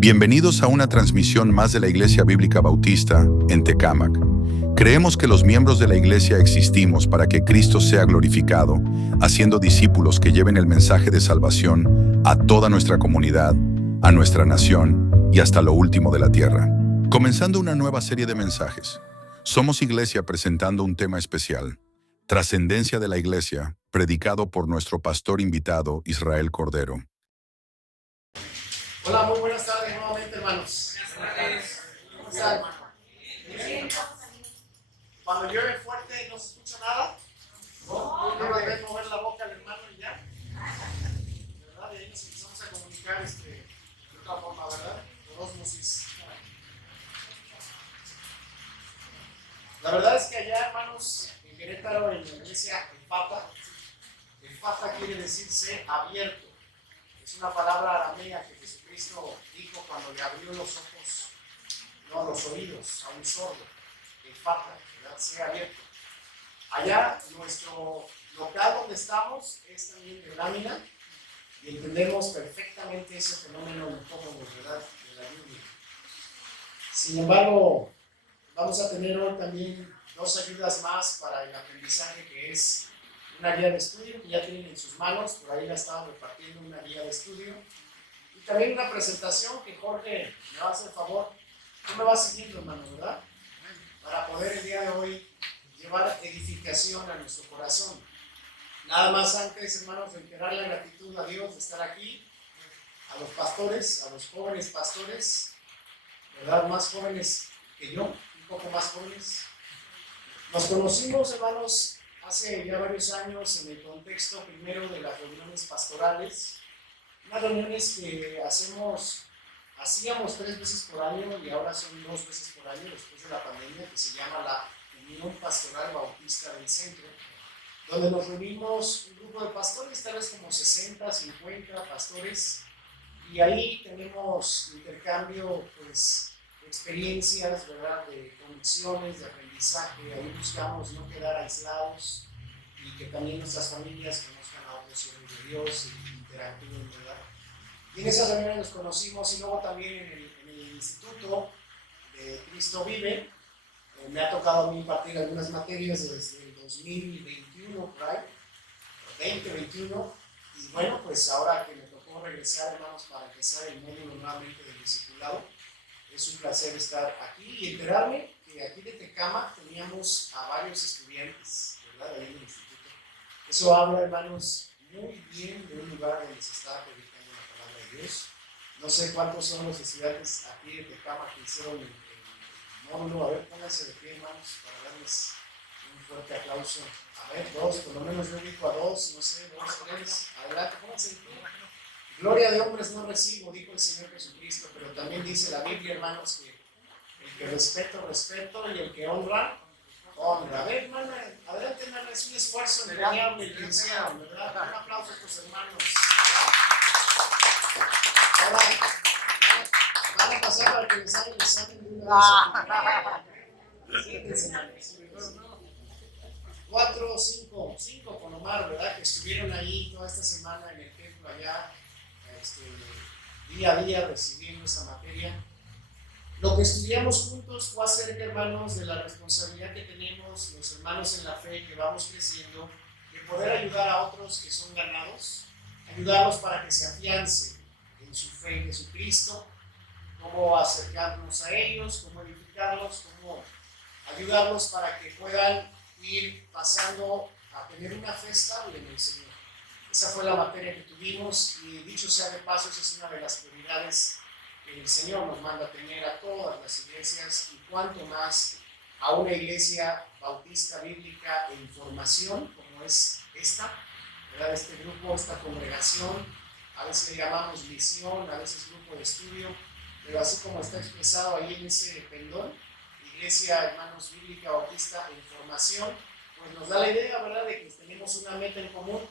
Bienvenidos a una transmisión más de la Iglesia Bíblica Bautista en Tecámac. Creemos que los miembros de la Iglesia existimos para que Cristo sea glorificado, haciendo discípulos que lleven el mensaje de salvación a toda nuestra comunidad, a nuestra nación y hasta lo último de la tierra. Comenzando una nueva serie de mensajes, Somos Iglesia presentando un tema especial, Trascendencia de la Iglesia, predicado por nuestro pastor invitado Israel Cordero. Hola, muy buenas tardes nuevamente, hermanos. ¿Cómo están, hermano? Cuando llueve fuerte no se escucha nada. No va a ver mover la boca al hermano y ya. ¿Verdad? Y ahí nos empezamos a comunicar de otra forma, ¿verdad? Por ósmosis. La verdad es que allá, hermanos, en Querétaro, en la iglesia Efata quiere decirse abierto. Es una palabra aramea que Jesucristo dijo cuando le abrió los ojos, no los oídos, a un sordo, Efata, ¿verdad? Sea abierto. Allá, nuestro local donde estamos es también de lámina y entendemos perfectamente ese fenómeno incómodo, ¿verdad? De la lluvia. Sin embargo, vamos a tener hoy también dos ayudas más para el aprendizaje, que es una guía de estudio que ya tienen en sus manos, por ahí la estaban repartiendo, una guía de estudio, y también una presentación que Jorge me va a hacer favor. Tú me vas siguiendo, hermano, ¿verdad? Para poder el día de hoy llevar edificación a nuestro corazón. Nada más antes, hermanos, reiterar la gratitud a Dios de estar aquí, a los pastores, a los jóvenes pastores, ¿verdad? Más jóvenes que yo, un poco más jóvenes. Nos conocimos, hermanos, hace ya varios años en el contexto primero de las reuniones pastorales, unas reuniones que hacíamos 3 veces por año y ahora son 2 veces por año después de la pandemia, que se llama la Unión Pastoral Bautista del Centro, donde nos reunimos un grupo de pastores, tal vez como 60, 50 pastores, y ahí tenemos intercambio, pues, experiencias, ¿verdad?, de convicciones, de aprendizaje. Ahí buscamos no quedar aislados y que también nuestras familias conozcan a otros hijos de Dios y interactúen, ¿verdad? Y en esas reuniones nos conocimos, y luego también en el Instituto de Cristo Vive. Me ha tocado a mí impartir algunas materias desde el 2021, por ahí, 2021, y bueno, pues ahora que me tocó regresar, hermanos, para empezar el módulo nuevamente del discipulado, es un placer estar aquí y enterarme que aquí de Tecámac teníamos a varios estudiantes, ¿verdad?, ahí en el instituto. Eso habla, hermanos, muy bien de un lugar donde se está predicando la palabra de Dios. No sé cuántos son los estudiantes aquí de Tecámac que hicieron el módulo. A ver, pónganse de pie, hermanos, para darles un fuerte aplauso. A ver, 2, por lo menos yo ubico a 2, no sé, 2, 3. Adelante, pónganse de pie. Gloria de hombres no recibo, dijo el Señor Jesucristo, pero también dice la Biblia, hermanos, que el que respeto, respeto, y el que honra, honra. A ver, hermana, adelante, hermana, es un esfuerzo entrañable y cristiano, ¿verdad? Un aplauso a estos hermanos, ¿verdad? Ahora, van a pasar para que les hagan el examen de una vez. Siéntense, hermanos. 4 o 5 con Omar, ¿verdad?, que estuvieron ahí toda esta semana en el templo allá, día a día recibiendo esa materia. Lo que estudiamos juntos fue acerca, hermanos, de la responsabilidad que tenemos los hermanos en la fe, que vamos creciendo, de poder ayudar a otros que son ganados, ayudarlos para que se afiancen en su fe en Jesucristo, cómo acercarnos a ellos, cómo edificarlos, cómo ayudarlos para que puedan ir pasando a tener una fe estable en el Señor. Esa fue la materia que tuvimos, y dicho sea de paso, esa es una de las prioridades que el Señor nos manda a tener a todas las iglesias, y cuanto más a una iglesia bautista bíblica en formación como es esta, ¿verdad? Este grupo, esta congregación, a veces le llamamos misión, a veces grupo de estudio, pero así como está expresado ahí en ese pendón, iglesia, hermanos, bíblica bautista en formación, pues nos da la idea, ¿verdad?, de que tenemos una meta en común.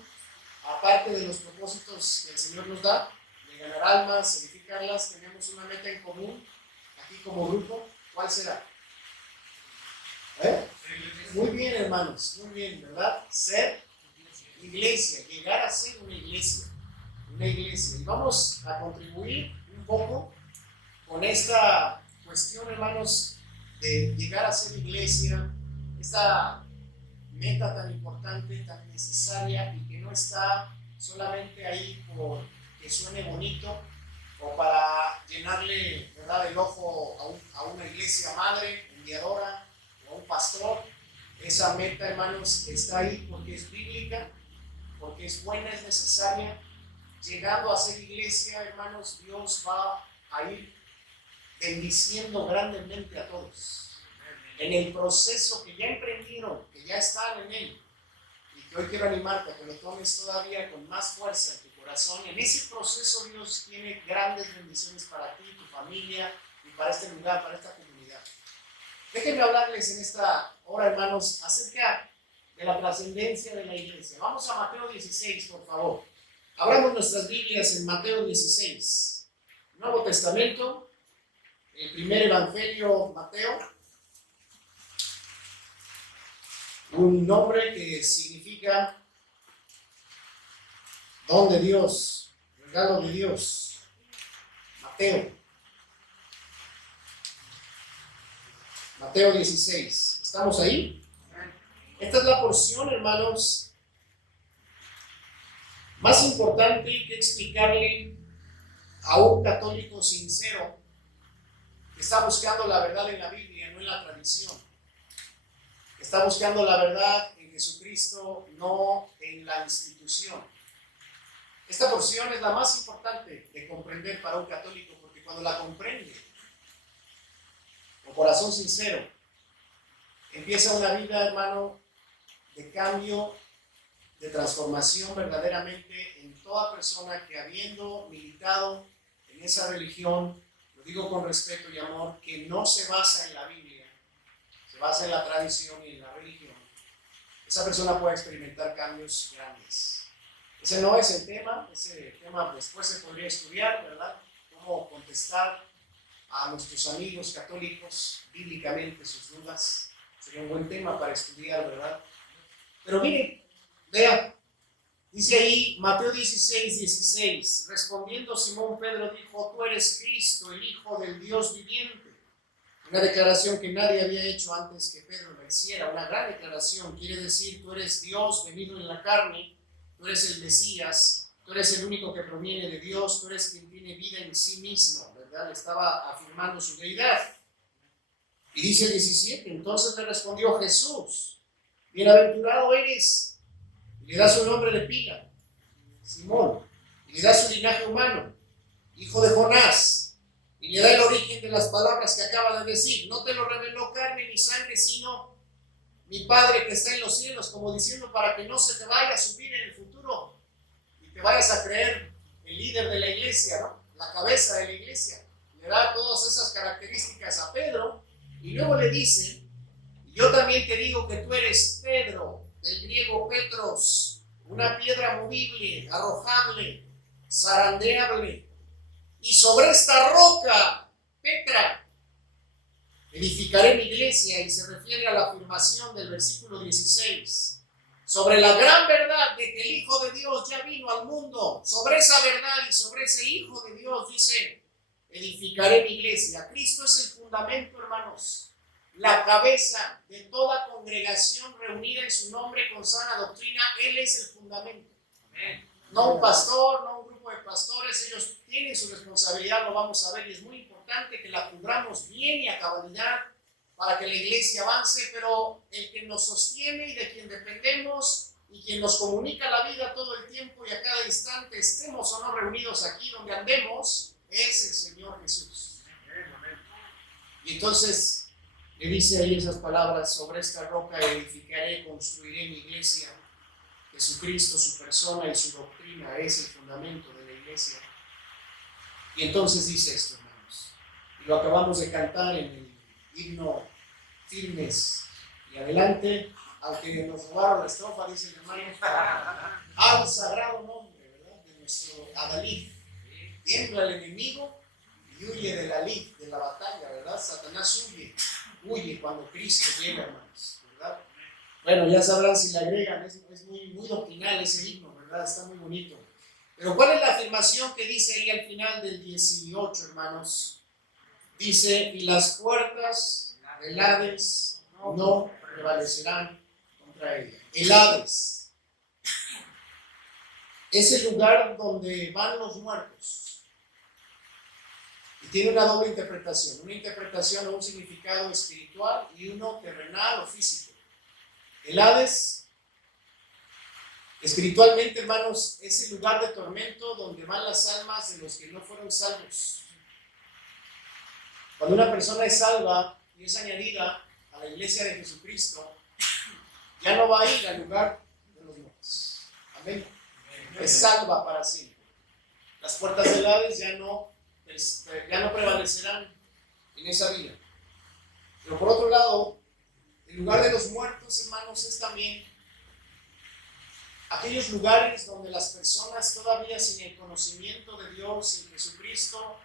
Aparte de los propósitos que el Señor nos da, de ganar almas, edificarlas, tenemos una meta en común, aquí como grupo. ¿Cuál será? Muy bien, hermanos, muy bien, ¿verdad? Ser iglesia, llegar a ser una iglesia. Y vamos a contribuir un poco con esta cuestión, hermanos, de llegar a ser iglesia, esta meta tan importante, tan necesaria y que no está solamente ahí por que suene bonito o para llenarle, ¿verdad?, el ojo a una iglesia madre, enviadora o a un pastor. Esa meta, hermanos, está ahí porque es bíblica, porque es buena, es necesaria. Llegando a ser iglesia, hermanos, Dios va a ir bendiciendo grandemente a todos. En el proceso que ya emprendieron, que ya están en él, y que hoy quiero animarte a que lo tomes todavía con más fuerza en tu corazón. En ese proceso Dios tiene grandes bendiciones para ti, tu familia y para este lugar, para esta comunidad. Déjenme hablarles en esta hora, hermanos, acerca de la trascendencia de la iglesia. Vamos a Mateo 16, por favor. Abramos nuestras Biblias en Mateo 16. Nuevo Testamento, el primer evangelio, Mateo. Un nombre que significa don de Dios, regalo de Dios. Mateo. Mateo 16. ¿Estamos ahí? Esta es la porción, hermanos, más importante que explicarle a un católico sincero que está buscando la verdad en la Biblia, no en la tradición. Está buscando la verdad en Jesucristo, no en la institución. Esta porción es la más importante de comprender para un católico, porque cuando la comprende, con corazón sincero, empieza una vida, hermano, de cambio, de transformación verdaderamente en toda persona que, habiendo militado en esa religión, lo digo con respeto y amor, que no se basa en la Biblia, se basa en la tradición y en la religión, esa persona puede experimentar cambios grandes. Ese no es el tema, ese tema después se podría estudiar, ¿verdad? Cómo contestar a nuestros amigos católicos bíblicamente sus dudas. Sería un buen tema para estudiar, ¿verdad? Pero miren, vean, dice ahí Mateo 16, 16, respondiendo Simón Pedro dijo, tú eres Cristo, el Hijo del Dios viviente. Una declaración que nadie había hecho antes que Pedro la hiciera, una gran declaración, quiere decir, tú eres Dios venido en la carne, tú eres el Mesías, tú eres el único que proviene de Dios, tú eres quien tiene vida en sí mismo, ¿verdad? Le estaba afirmando su deidad. Y dice el 17, entonces le respondió Jesús, bienaventurado eres, y le da su nombre de pila, Simón, y le da su linaje humano, hijo de Jonás, y le da el origen de las palabras que acaba de decir. No te lo reveló carne ni sangre, sino mi Padre que está en los cielos, como diciendo para que no se te vaya a subir en el futuro y te vayas a creer el líder de la iglesia, ¿no? La cabeza de la iglesia. Le da todas esas características a Pedro y luego le dice, yo también te digo que tú eres Pedro, del griego Petros, una piedra movible, arrojable, zarandeable. Y sobre esta roca, Petra, edificaré mi iglesia, y se refiere a la afirmación del versículo 16, sobre la gran verdad de que el Hijo de Dios ya vino al mundo. Sobre esa verdad y sobre ese Hijo de Dios dice, edificaré mi iglesia. Cristo es el fundamento, hermanos, la cabeza de toda congregación reunida en su nombre con sana doctrina. Él es el fundamento. Amén. No un pastor, no un grupo de pastores, ellos tienen su responsabilidad, lo vamos a ver, y es muy importante que la cubramos bien y a cabalidad para que la iglesia avance, pero el que nos sostiene y de quien dependemos y quien nos comunica la vida todo el tiempo y a cada instante, estemos o no reunidos aquí donde andemos, es el Señor Jesús. Y entonces le dice ahí esas palabras, sobre esta roca edificaré, construiré mi iglesia. Jesucristo, su persona y su doctrina es el fundamento de la iglesia. Y entonces dice esto, hermanos, y lo acabamos de cantar en el himno Firmes y Adelante, aunque nos robaron la estrofa, dice el hermano, al sagrado nombre, ¿verdad?, de nuestro Adalid. Tiembla el enemigo y huye de la lid, de la batalla, ¿verdad? Satanás huye cuando Cristo llega, hermanos, ¿verdad? Bueno, ya sabrán si le agregan, es muy doctrinal ese himno, ¿verdad? Está muy bonito. Pero ¿cuál es la afirmación que dice ahí al final del 18, hermanos? Dice, y las puertas del Hades no prevalecerán contra ella. El Hades es el lugar donde van los muertos. Y tiene una doble interpretación. Una interpretación o un significado espiritual y uno terrenal o físico. El Hades, espiritualmente, hermanos, es el lugar de tormento donde van las almas de los que no fueron salvos. Cuando una persona es salva y es añadida a la iglesia de Jesucristo, ya no va a ir al lugar de los muertos. Amén. Es salva para siempre. Las puertas del Hades ya no prevalecerán en esa vida. Pero por otro lado, el lugar de los muertos, hermanos, es también aquellos lugares donde las personas todavía sin el conocimiento de Dios, sin Jesucristo,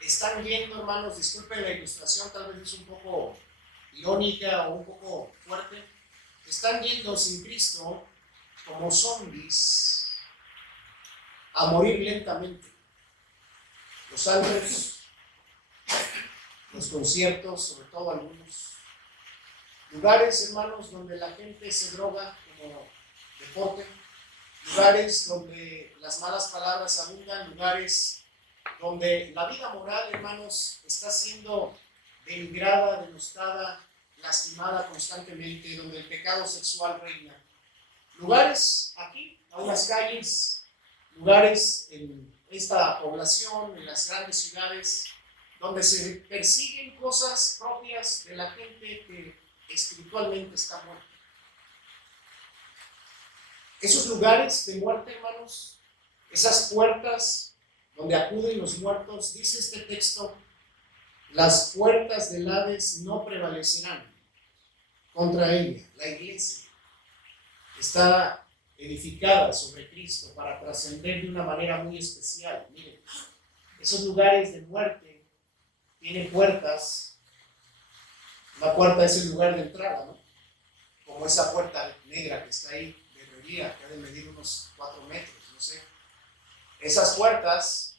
están yendo, hermanos, disculpen la ilustración, tal vez es un poco irónica o un poco fuerte, están yendo sin Cristo como zombies a morir lentamente. Los antros, los conciertos, sobre todo algunos, lugares, hermanos, donde la gente se droga como deporte, lugares donde las malas palabras abundan, lugares donde la vida moral, hermanos, está siendo denigrada, denostada, lastimada constantemente, donde el pecado sexual reina. Lugares aquí, a unas calles, lugares en esta población, en las grandes ciudades, donde se persiguen cosas propias de la gente que espiritualmente está muerta. Esos lugares de muerte, hermanos, esas puertas donde acuden los muertos, dice este texto, las puertas del Hades no prevalecerán contra ella. La iglesia está edificada sobre Cristo para trascender de una manera muy especial. Miren, esos lugares de muerte tienen puertas. Una puerta es el lugar de entrada, ¿no? Como esa puerta negra que está ahí de herrería, que ha de medir unos 4 metros, no sé. Esas puertas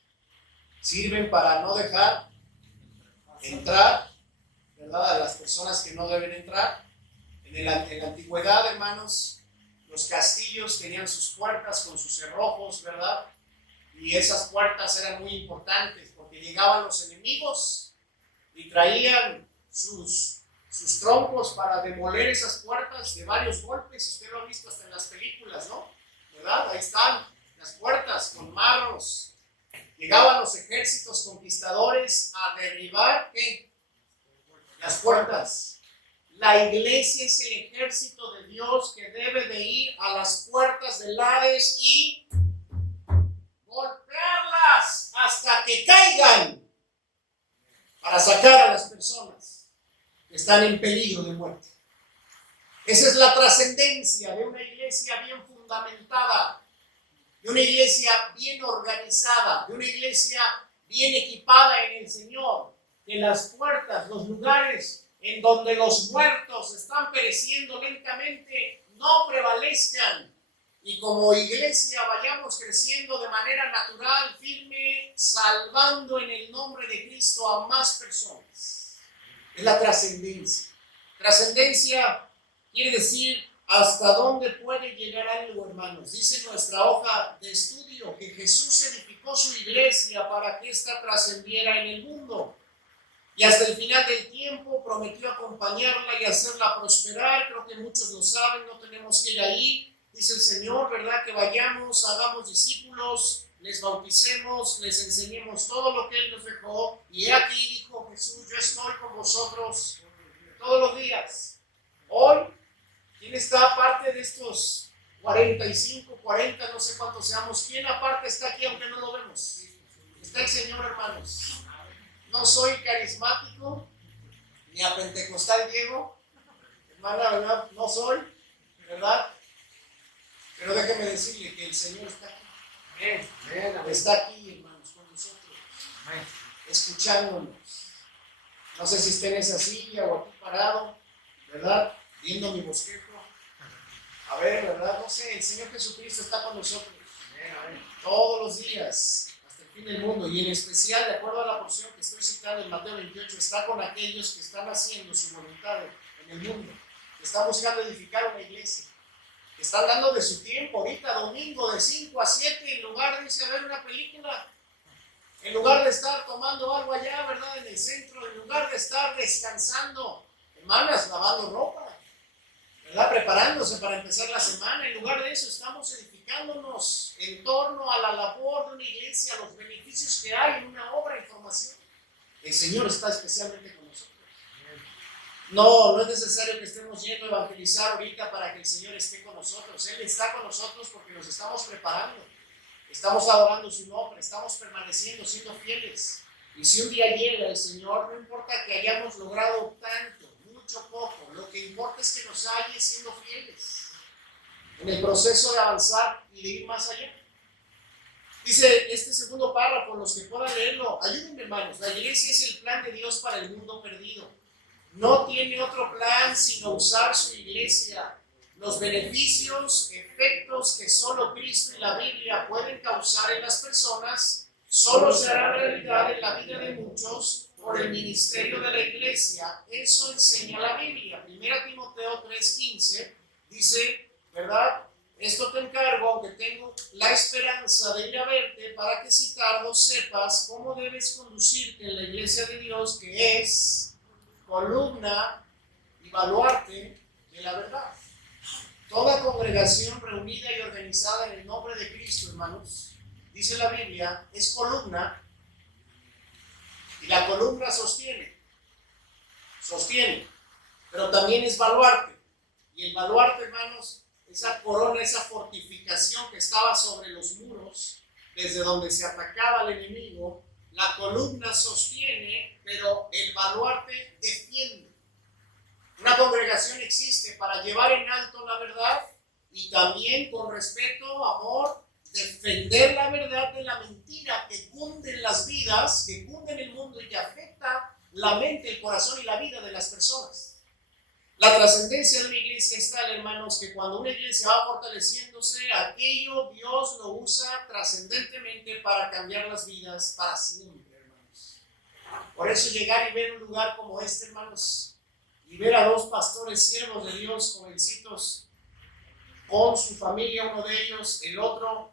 sirven para no dejar entrar, ¿verdad?, a las personas que no deben entrar. En la antigüedad, hermanos, los castillos tenían sus puertas con sus cerrojos, ¿verdad? Y esas puertas eran muy importantes porque llegaban los enemigos y traían sus troncos para demoler esas puertas de varios golpes. Usted lo ha visto hasta en las películas, ¿no? ¿Verdad? Ahí están las puertas con marros. Llegaban los ejércitos conquistadores a derribar, ¿qué? Las puertas. La iglesia es el ejército de Dios que debe de ir a las puertas del Hades y golpearlas hasta que caigan para sacar a las personas que están en peligro de muerte. Esa es la trascendencia de una iglesia bien fundamentada, de una iglesia bien organizada, de una iglesia bien equipada en el Señor, que las puertas, los lugares en donde los muertos están pereciendo lentamente, no prevalezcan. Y como iglesia vayamos creciendo de manera natural, firme, salvando en el nombre de Cristo a más personas. Es la trascendencia. Trascendencia quiere decir hasta dónde puede llegar algo, hermanos. Dice nuestra hoja de estudio que Jesús edificó su iglesia para que ésta trascendiera en el mundo. Y hasta el final del tiempo prometió acompañarla y hacerla prosperar. Creo que muchos lo saben, no tenemos que ir ahí. Dice el Señor, ¿verdad? Que vayamos, hagamos discípulos, les bauticemos, les enseñemos todo lo que Él nos dejó. Y he aquí, dijo Jesús, yo estoy con vosotros todos los días. Hoy, ¿quién está aparte de estos 45, 40, no sé cuántos seamos? ¿Quién aparte está aquí aunque no lo vemos? Está el Señor, hermanos. No soy carismático, ni a pentecostal llego, hermana, ¿verdad? No soy, ¿verdad? Pero déjeme decirle que el Señor está aquí. Está aquí, hermanos, con nosotros, escuchándonos. No sé si esté en esa silla o aquí parado, ¿verdad? Viendo mi bosquejo. A ver, ¿verdad? No sé, el Señor Jesucristo está con nosotros todos los días, hasta el fin del mundo, y en especial, de acuerdo a la porción que estoy citando, citando en Mateo 28, está con aquellos que están haciendo su voluntad en el mundo, que están buscando edificar una iglesia, que están dando de su tiempo ahorita, domingo, de 5 a 7, en lugar de irse a ver una película, en lugar de estar tomando algo allá, ¿verdad?, en el centro, en lugar de estar descansando, hermanas, lavando ropa, ¿verdad?, preparándose para empezar la semana. En lugar de eso estamos edificándonos en torno a la labor de una iglesia, a los beneficios que hay en una obra de formación. El Señor está especialmente con nosotros. No es necesario que estemos yendo a evangelizar ahorita para que el Señor esté con nosotros. Él está con nosotros porque nos estamos preparando. Estamos adorando su nombre, estamos permaneciendo, siendo fieles. Y si un día llega el Señor, no importa que hayamos logrado tanto, mucho, poco, lo que importa es que nos halle siendo fieles en el proceso de avanzar y de ir más allá. Dice este segundo párrafo, los que puedan leerlo, ayúdenme, hermanos. La iglesia es el plan de Dios para el mundo perdido. No tiene otro plan sino usar su iglesia. Los beneficios, efectos que solo Cristo y la Biblia pueden causar en las personas, solo se harán realidad en la vida de muchos por el ministerio de la iglesia. Eso enseña la Biblia. 1 Timoteo 3:15 dice, ¿verdad? Esto te encargo, aunque tengo la esperanza de ir a verte, para que si tardo sepas cómo debes conducirte en la iglesia de Dios, que es columna y baluarte de la verdad. Toda congregación reunida y organizada en el nombre de Cristo, hermanos, dice la Biblia, es columna, y la columna sostiene, pero también es baluarte. Y el baluarte, hermanos, esa corona, esa fortificación que estaba sobre los muros, desde donde se atacaba al enemigo, la columna sostiene, pero el baluarte defiende. Una congregación existe para llevar en alto la verdad y también con respeto, amor, defender la verdad de la mentira que cunde en las vidas, que cunde en el mundo y que afecta la mente, el corazón y la vida de las personas. La trascendencia de una iglesia está, hermanos, que cuando una iglesia va fortaleciéndose, aquello Dios lo usa trascendentemente para cambiar las vidas para siempre, hermanos. Por eso llegar y ver un lugar como este, hermanos, y ver a dos pastores siervos de Dios, jovencitos, con su familia, uno de ellos, el otro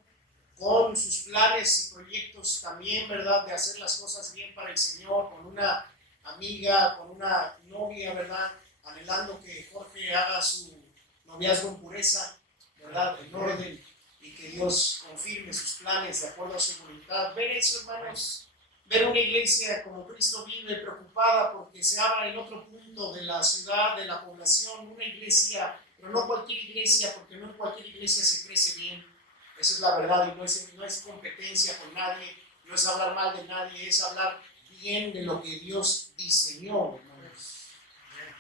con sus planes y proyectos también, ¿verdad?, de hacer las cosas bien para el Señor, con una amiga, con una novia, ¿verdad?, anhelando que Jorge haga su noviazgo en pureza, ¿verdad?, en orden, y que Dios confirme sus planes de acuerdo a su voluntad. Ver eso, hermanos, ver una iglesia como Cristo vive, preocupada porque se abra en otro punto de la ciudad, de la población, una iglesia, pero no cualquier iglesia, porque no en cualquier iglesia se crece bien. Esa es la verdad, y no es competencia con nadie, no es hablar mal de nadie, es hablar bien de lo que Dios diseñó, hermanos.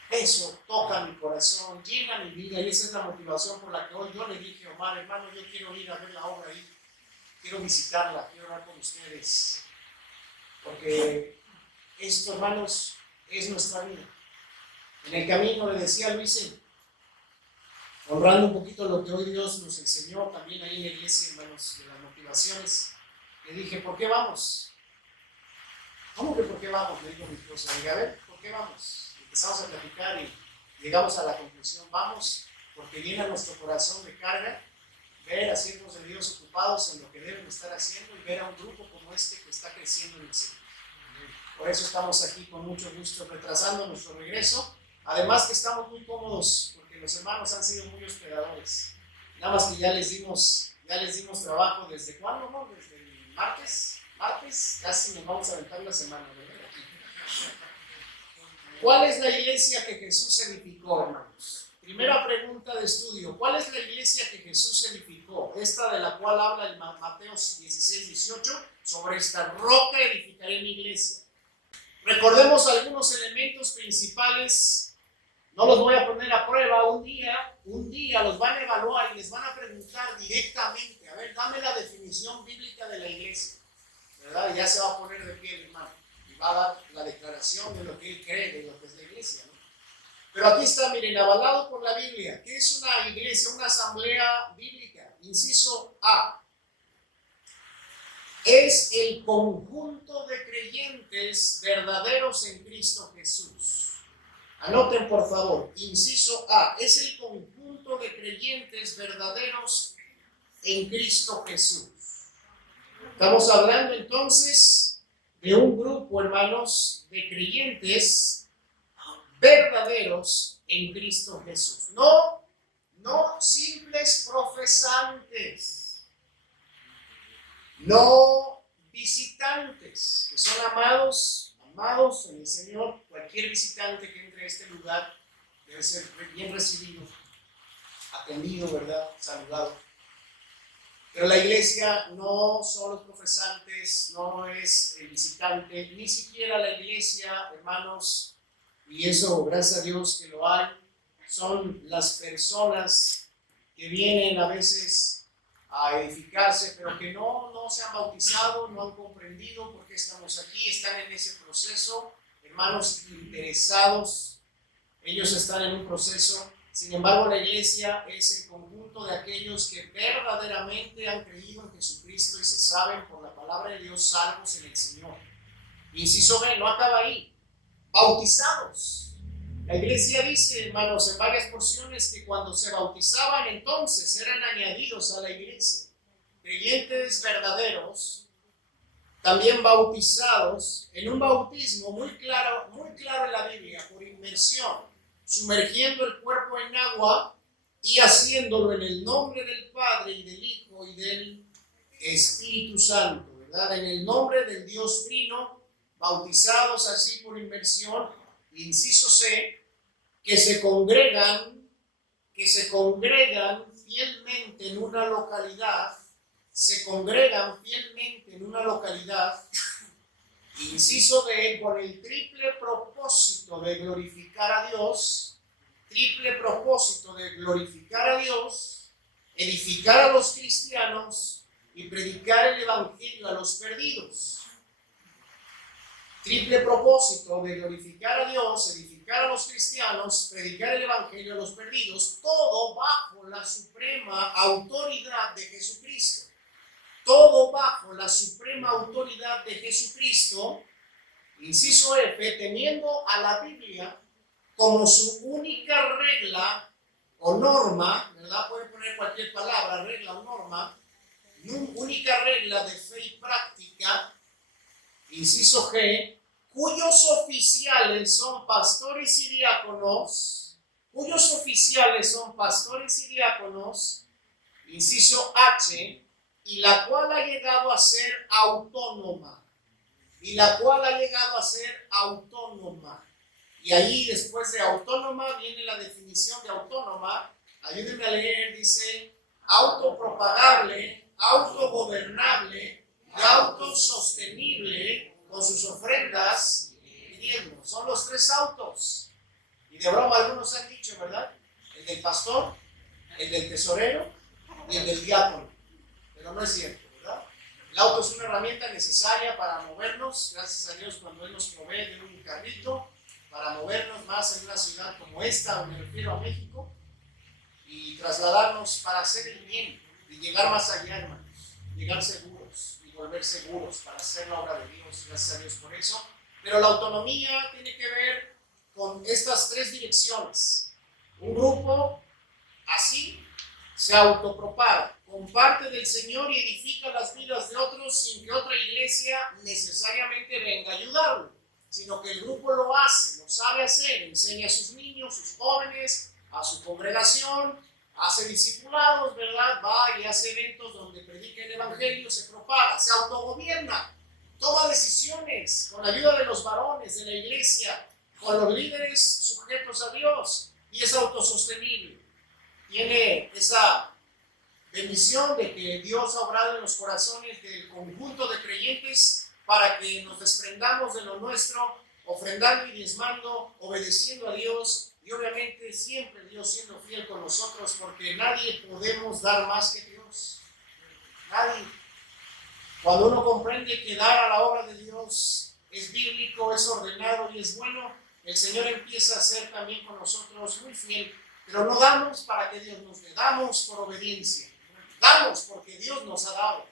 Eso toca mi corazón, llena mi vida, y esa es la motivación por la que hoy yo le dije a Omar, hermano, yo quiero ir a ver la obra ahí, quiero visitarla, quiero hablar con ustedes. Porque esto, hermanos, es nuestra vida. En el camino le decía a Luis, honrando un poquito lo que hoy Dios nos enseñó también ahí en la iglesia, hermanos, de las motivaciones, le dije, ¿por qué vamos? ¿Cómo que por qué vamos? Le dijo mi esposa. Le dije, a ver, ¿por qué vamos? Empezamos a platicar y llegamos a la conclusión, vamos porque llena nuestro corazón de carga, ver a siervos de Dios ocupados en lo que deben estar haciendo y ver a un grupo como este que está creciendo en el Señor. Por eso estamos aquí con mucho gusto, retrasando nuestro regreso. Además que estamos muy cómodos porque los hermanos han sido muy hospedadores. Nada más que ya les dimos trabajo. ¿Desde cuándo, no? Desde el martes, casi nos vamos a aventar la semana, ¿verdad? ¿Cuál es la iglesia que Jesús edificó, hermanos? Primera pregunta de estudio. ¿Cuál es la iglesia que Jesús edificó? Esta de la cual habla el Mateo 16:18. Sobre esta roca edificaré mi iglesia. Recordemos algunos elementos principales. No los voy a poner a prueba. Un día los van a evaluar y les van a preguntar directamente. A ver, dame la definición bíblica de la iglesia, ¿verdad? Y ya se va a poner de pie, hermano. Y va a dar la declaración de lo que él cree, de lo que es la iglesia, ¿no? Pero aquí está, miren, avalado por la Biblia. ¿Qué es una iglesia? Una asamblea bíblica. Inciso A. Es el conjunto de creyentes creyentes verdaderos en Cristo Jesús. Anoten por favor, inciso A, es el conjunto de creyentes verdaderos en Cristo Jesús. Estamos hablando entonces de un grupo, hermanos, de creyentes verdaderos en Cristo Jesús. No simples profesantes, no visitantes, que son amados en el Señor. Cualquier visitante que entre a este lugar debe ser bien recibido, atendido, ¿verdad? Saludado. Pero la iglesia no son los profesantes, no es el visitante, ni siquiera la iglesia, hermanos, y eso, gracias a Dios que lo hay, son las personas que vienen a veces a edificarse, pero que no se han bautizado, no han comprendido por qué estamos aquí, están en ese proceso, hermanos interesados, ellos están en un proceso. Sin embargo, la iglesia es el conjunto de aquellos que verdaderamente han creído en Jesucristo y se saben por la palabra de Dios salvos en el Señor. Inciso B, no acaba ahí, bautizados. La iglesia dice, hermanos, en varias porciones que cuando se bautizaban entonces eran añadidos a la iglesia. Creyentes verdaderos, también bautizados en un bautismo muy claro en la Biblia, por inmersión, sumergiendo el cuerpo en agua y haciéndolo en el nombre del Padre y del Hijo y del Espíritu Santo, ¿verdad? En el nombre del Dios Trino, bautizados así por inmersión. Inciso C, que se congregan fielmente en una localidad, Inciso D, con el triple propósito de glorificar a Dios, edificar a los cristianos y predicar el evangelio a los perdidos. Triple propósito de glorificar a Dios, edificar a los cristianos, predicar el evangelio a los perdidos, todo bajo la suprema autoridad de Jesucristo. Todo bajo la suprema autoridad de Jesucristo. Inciso F, teniendo a la Biblia como su única regla o norma, ¿verdad? Pueden poner cualquier palabra, regla o norma, única regla de fe y práctica. Inciso G, cuyos oficiales son pastores y diáconos. Inciso H, y la cual ha llegado a ser autónoma. Y ahí después de autónoma viene la definición de autónoma. Ayúdenme a leer, dice autopropagable, autogobernable y autosostenible con sus ofrendas y diezmos. Son los tres autos. Y de broma algunos han dicho, ¿verdad? El del pastor, el del tesorero y el del diácono. Pero no es cierto, ¿verdad? El auto es una herramienta necesaria para movernos, gracias a Dios cuando Él nos provee de un carrito, para movernos más en una ciudad como esta, me refiero a México, y trasladarnos para hacer el bien y llegar más allá, hermanos, llegar seguros y volver seguros para hacer la obra de Dios, gracias a Dios por eso. Pero la autonomía tiene que ver con estas tres direcciones. Un grupo así se autopropaga, comparte del Señor y edifica las vidas de otros sin que otra iglesia necesariamente venga a ayudarlo, sino que el grupo lo hace, lo sabe hacer, enseña a sus niños, sus jóvenes, a su congregación, hace discipulados, ¿verdad? Va y hace eventos donde predica el evangelio, se propaga, se autogobierna, toma decisiones con la ayuda de los varones de la iglesia, con los líderes sujetos a Dios, y es autosostenible. Tiene esa bendición de que Dios ha obrado en los corazones del conjunto de creyentes para que nos desprendamos de lo nuestro, ofrendando y diezmando, obedeciendo a Dios, y obviamente siempre Dios siendo fiel con nosotros, porque nadie podemos dar más que Dios. Nadie. Cuando uno comprende que dar a la obra de Dios es bíblico, es ordenado y es bueno, el Señor empieza a ser también con nosotros muy fiel. Pero no damos para que Dios nos dé, damos por obediencia, damos porque Dios nos ha dado,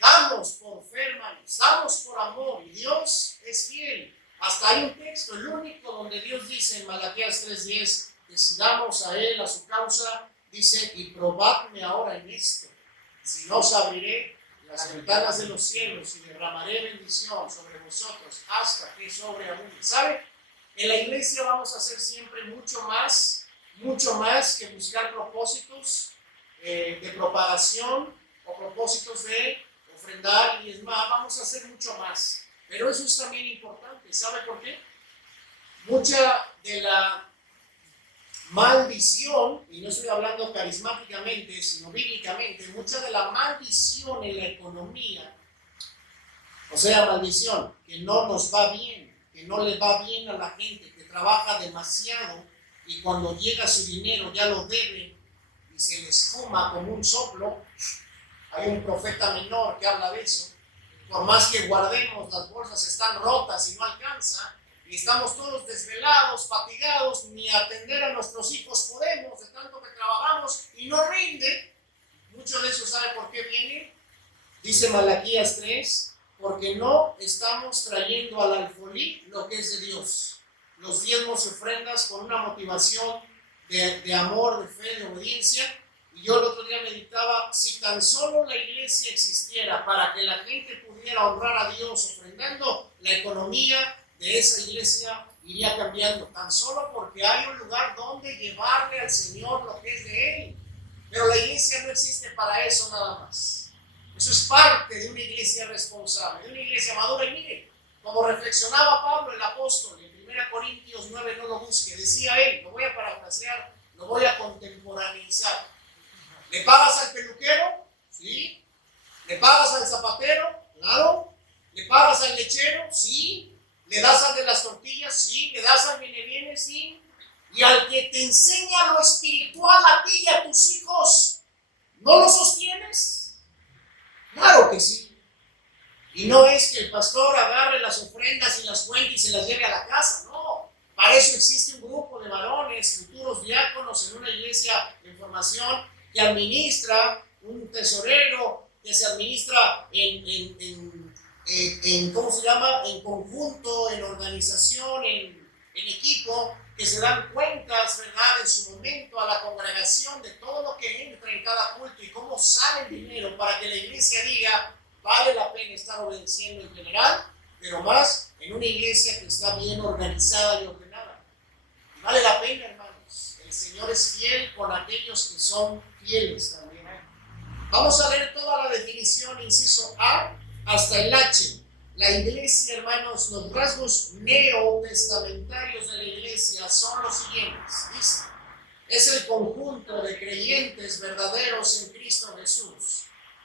damos por fe, hermanos, damos por amor, y Dios es fiel. Hasta hay un texto, el único, donde Dios dice en Malaquías 3:10, decidamos a Él, a su causa, dice, y probadme ahora en esto, si no os abriré las ventanas de los cielos y derramaré bendición sobre vosotros hasta que sobreabunde. ¿Sabe? En la iglesia vamos a hacer siempre mucho más que buscar propósitos de propagación o propósitos de ofrendar y diezmar. Vamos a hacer mucho más. Pero eso es también importante. ¿Sabe por qué? Mucha de la maldición, y no estoy hablando carismáticamente, sino bíblicamente, mucha de la maldición en la economía, o sea, maldición, que no nos va bien, que no le va bien a la gente, que trabaja demasiado y cuando llega su dinero ya lo debe y se le esfuma como un soplo. Hay un profeta menor que habla de eso. Por más que guardemos, las bolsas están rotas y no alcanza, y estamos todos desvelados, fatigados, ni atender a nuestros hijos podemos, de tanto que trabajamos y no rinde. Mucho de eso, ¿sabe por qué viene? Dice Malaquías 3, porque no estamos trayendo al alfolí lo que es de Dios. Los diezmos y ofrendas con una motivación de amor, de fe, de obediencia. Y yo el otro día meditaba, si tan solo la iglesia existiera para que la gente pudiera honrar a Dios ofrendando, la economía de esa iglesia iría cambiando, tan solo porque hay un lugar donde llevarle al Señor lo que es de Él. Pero la iglesia no existe para eso nada más. Eso es parte de una iglesia responsable, de una iglesia madura. Y mire, como reflexionaba Pablo el apóstol en 1 Corintios 9, no lo busque, decía él, lo voy a parafrasear, lo voy a contemporaneizar. ¿Le pagas al peluquero? Sí. ¿Le pagas al zapatero? Claro. ¿Le pagas al lechero? Sí. ¿Le das al de las tortillas? Sí. ¿Le das al viene? Sí. Y al que te enseña lo espiritual a ti y a tus hijos, ¿no lo sostienes? Claro que sí. Y no es que el pastor agarre las ofrendas y las cuente y se las lleve a la casa, no. Para eso existe un grupo de varones, futuros diáconos en una iglesia en formación, que administra, un tesorero que se administra ¿cómo se llama? En conjunto, en organización, en equipo, que se dan cuentas, ¿verdad?, en su momento a la congregación de todo lo que entra en cada culto y cómo sale el dinero para que la iglesia diga, vale la pena estar obedeciendo en general, pero más en una iglesia que está bien organizada y ordenada. Y vale la pena, hermanos. El Señor es fiel con aquellos que son fieles también. Vamos a leer toda la definición, inciso A hasta el H. La iglesia, hermanos, los rasgos neotestamentarios de la iglesia son los siguientes. Dice, es el conjunto de creyentes verdaderos en Cristo Jesús,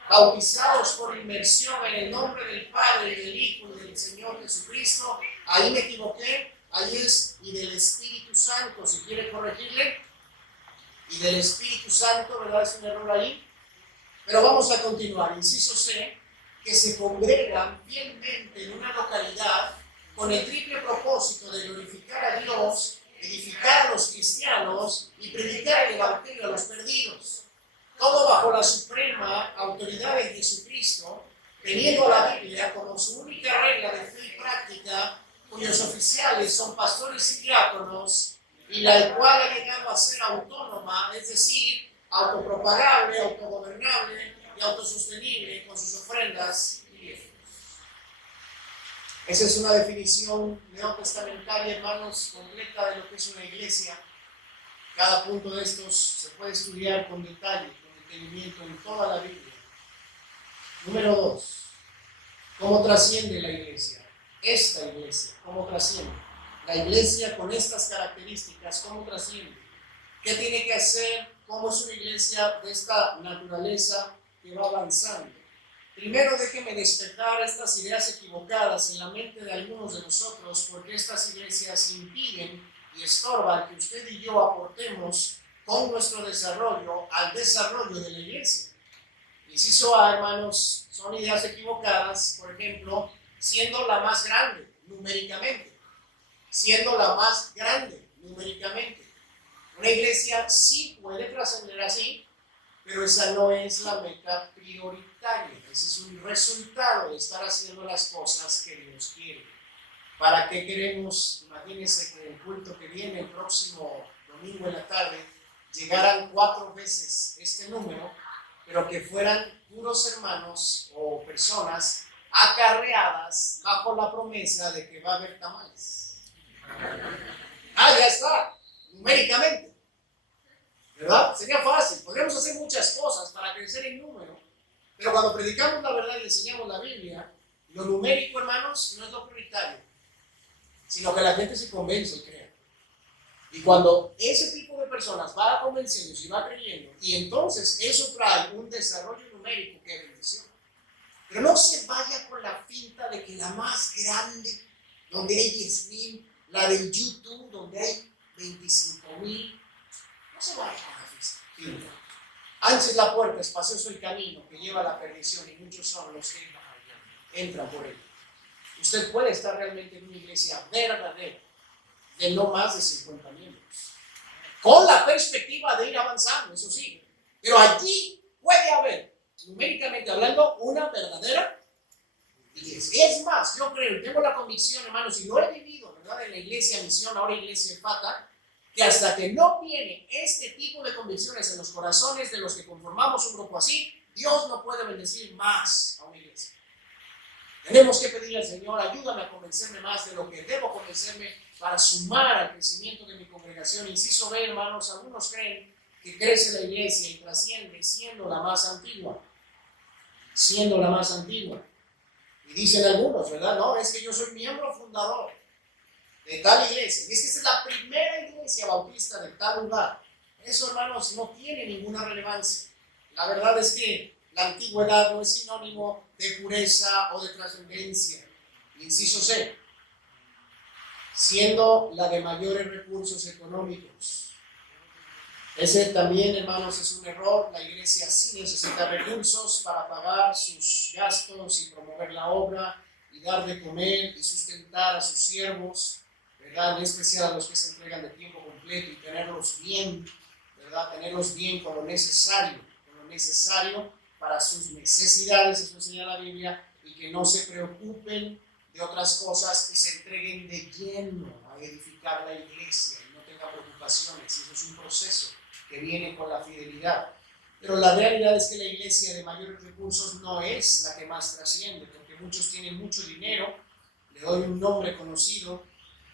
bautizados por inmersión en el nombre del Padre, y del Hijo y del Señor Jesucristo. Ahí me equivoqué, ahí es, y del Espíritu Santo, si quiere corregirle, y del Espíritu Santo, ¿verdad? Es un error ahí. Pero vamos a continuar. Inciso C, que se congregan fielmente en una localidad con el triple propósito de glorificar a Dios, edificar a los cristianos y predicar el evangelio a los perdidos. Todo bajo la suprema autoridad de Jesucristo, teniendo a la Biblia como su única regla de fe y práctica, cuyos oficiales son pastores y diáconos, y la cual ha llegado a ser autónoma, es decir, autopropagable, autogobernable y autosostenible con sus ofrendas y diezmos. Esa es una definición neotestamentaria, hermanos, completa de lo que es una iglesia. Cada punto de estos se puede estudiar con detalle, con detenimiento en toda la Biblia. Número 2. ¿Cómo trasciende la iglesia? Esta iglesia, ¿cómo trasciende? La iglesia con estas características, ¿cómo trasciende? ¿Qué tiene que hacer? ¿Cómo es una iglesia de esta naturaleza que va avanzando? Primero, déjeme despertar estas ideas equivocadas en la mente de algunos de nosotros, porque estas iglesias impiden y estorban que usted y yo aportemos con nuestro desarrollo al desarrollo de la iglesia. Inciso A, hermanos, son ideas equivocadas, por ejemplo, siendo la más grande numéricamente. Siendo la más grande numéricamente. Una iglesia sí puede trascender así, pero esa no es la meta prioritaria. Ese es un resultado de estar haciendo las cosas que Dios quiere. ¿Para qué queremos? Imagínense que el culto que viene el próximo domingo en la tarde llegaran 4 veces este número, pero que fueran puros hermanos o personas acarreadas bajo la promesa de que va a haber tamales. Ya está, numéricamente, ¿verdad? Sería fácil, podríamos hacer muchas cosas para crecer en número, pero cuando predicamos la verdad y enseñamos la Biblia, lo numérico, hermanos, no es lo prioritario, sino que la gente se convence y crea. Y cuando ese tipo de personas va convenciéndose y va creyendo, y entonces eso trae un desarrollo numérico que es bendición. Pero no se vaya con la finta de que la más grande, donde hay 10,000, la del YouTube, donde hay 25,000, no se vaya con la finta. Ancha es la puerta, espacioso el camino que lleva a la perdición, y muchos son los que entran por él. Usted puede estar realmente en una iglesia verdadera, de no más de 50 miembros, con la perspectiva de ir avanzando, eso sí, pero allí puede haber, numéricamente hablando, una verdadera iglesia. Es más, yo creo, tengo la convicción, hermanos, y lo he vivido, ¿verdad?, en la iglesia Misión, ahora iglesia Efata, que hasta que no viene este tipo de convicciones en los corazones de los que conformamos un grupo así, Dios no puede bendecir más a una iglesia. Tenemos que pedirle al Señor, ayúdame a convencerme más de lo que debo convencerme para sumar al crecimiento de mi congregación. Inciso B, hermanos, algunos creen que crece la iglesia y trasciende siendo la más antigua. Siendo la más antigua. Y dicen algunos, ¿verdad? No, es que yo soy miembro fundador de tal iglesia. Y es que esta es la primera iglesia bautista de tal lugar. Eso, hermanos, no tiene ninguna relevancia. La verdad es que la antigüedad no es sinónimo de pureza o de trascendencia. Inciso C, siendo la de mayores recursos económicos. Ese también, hermanos, es un error. La iglesia sí necesita recursos para pagar sus gastos y promover la obra y dar de comer y sustentar a sus siervos, ¿verdad? En especial a los que se entregan de tiempo completo, y tenerlos bien, ¿verdad? Tenerlos bien con lo necesario para sus necesidades, eso enseña la Biblia, y que no se preocupen de otras cosas y se entreguen de lleno a edificar la iglesia y no tengan preocupaciones. Eso es un proceso que viene con la fidelidad. Pero la realidad es que la iglesia de mayores recursos no es la que más trasciende, porque muchos tienen mucho dinero. Le doy un nombre conocido,